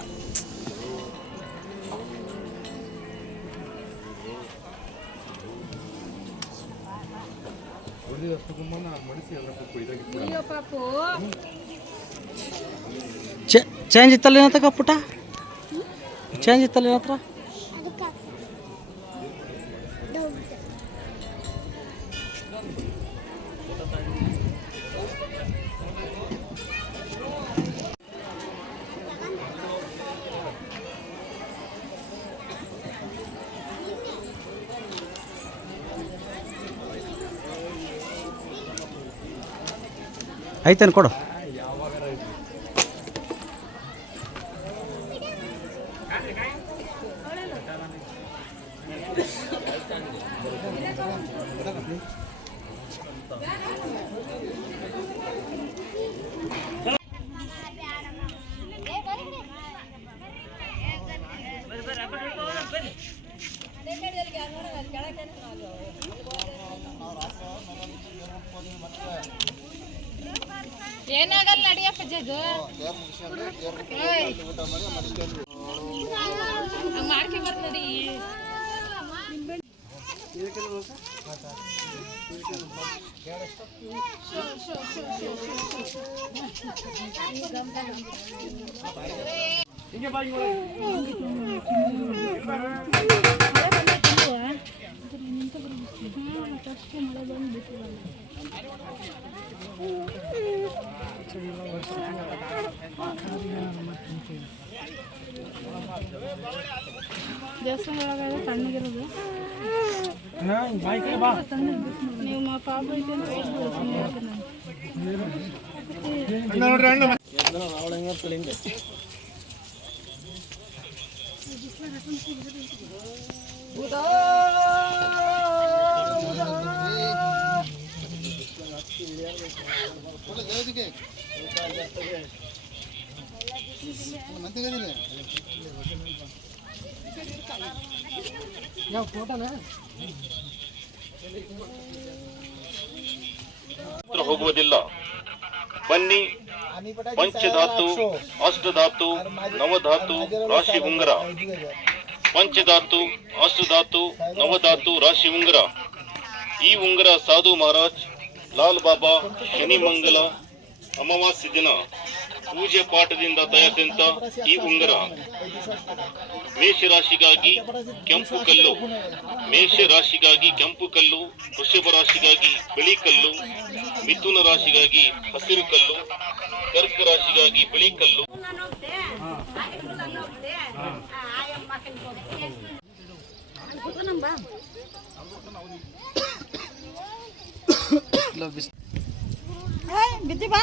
ಚೇಂಜ್ ಇತ್ತಲ್ಲ ಏನತ್ತಕ್ಕ ಪುಟ ಚೇಂಜ್ ಇತ್ತಲ್ಲ ಏನತ್ರ ಐತೇನು ಕೊಡು ಏನಾಗಲ್ಲ ನಡಿಯಪ್ಪ ಜಗ್ಗು ಮಾಡ್ಕೆ ಬರ್ತಡಿ ದೇವಸ್ಥಾನ ಒಳಗಾದ್ರೆ ತಣ್ಣಗಿರೋದು ನೀವು ಪಾಪ ಐತೆ ಅಂತ ಹೋಗುವುದಿಲ್ಲ. ಬನ್ನಿ, ಪಂಚಧಾತು, ಅಷ್ಟಧಾತು, ನವಧಾತು, ರಾಶಿ ಉಂಗುರ. ಪಂಚಧಾತು, ಅಷ್ಟಧಾತು, ನವಧಾತು, ರಾಶಿ ಉಂಗುರ. ಈ ಉಂಗುರ ಸಾಧು ಮಹಾರಾಜ್, ಲಾಲ್ ಬಾಬಾ, ಶನಿ ಮಂಗಲ ಅಮಾವಾಸ್ಯ ದಿನ ಪೂಜೆ ಪಾಠದಿಂದ ತಯಾರಿಸಿದಂತ ಈ ಉಂಗುರ ಮೇಷರಾಶಿಗಾಗಿ ಕೆಂಪು ಕಲ್ಲು, ಮೇಷರಾಶಿಗಾಗಿ ಕೆಂಪು ಕಲ್ಲು, ವೃಷಭ ರಾಶಿಗಾಗಿ ಬಿಳಿ ಕಲ್ಲು, ಮಿಥುನ ರಾಶಿಗಾಗಿ ಹಸಿರು ಕಲ್ಲು, ಕರ್ಕ ರಾಶಿಗಾಗಿ ಬಿಳಿ ಕಲ್ಲು. ಬಿದ್ದಿ ಬಾ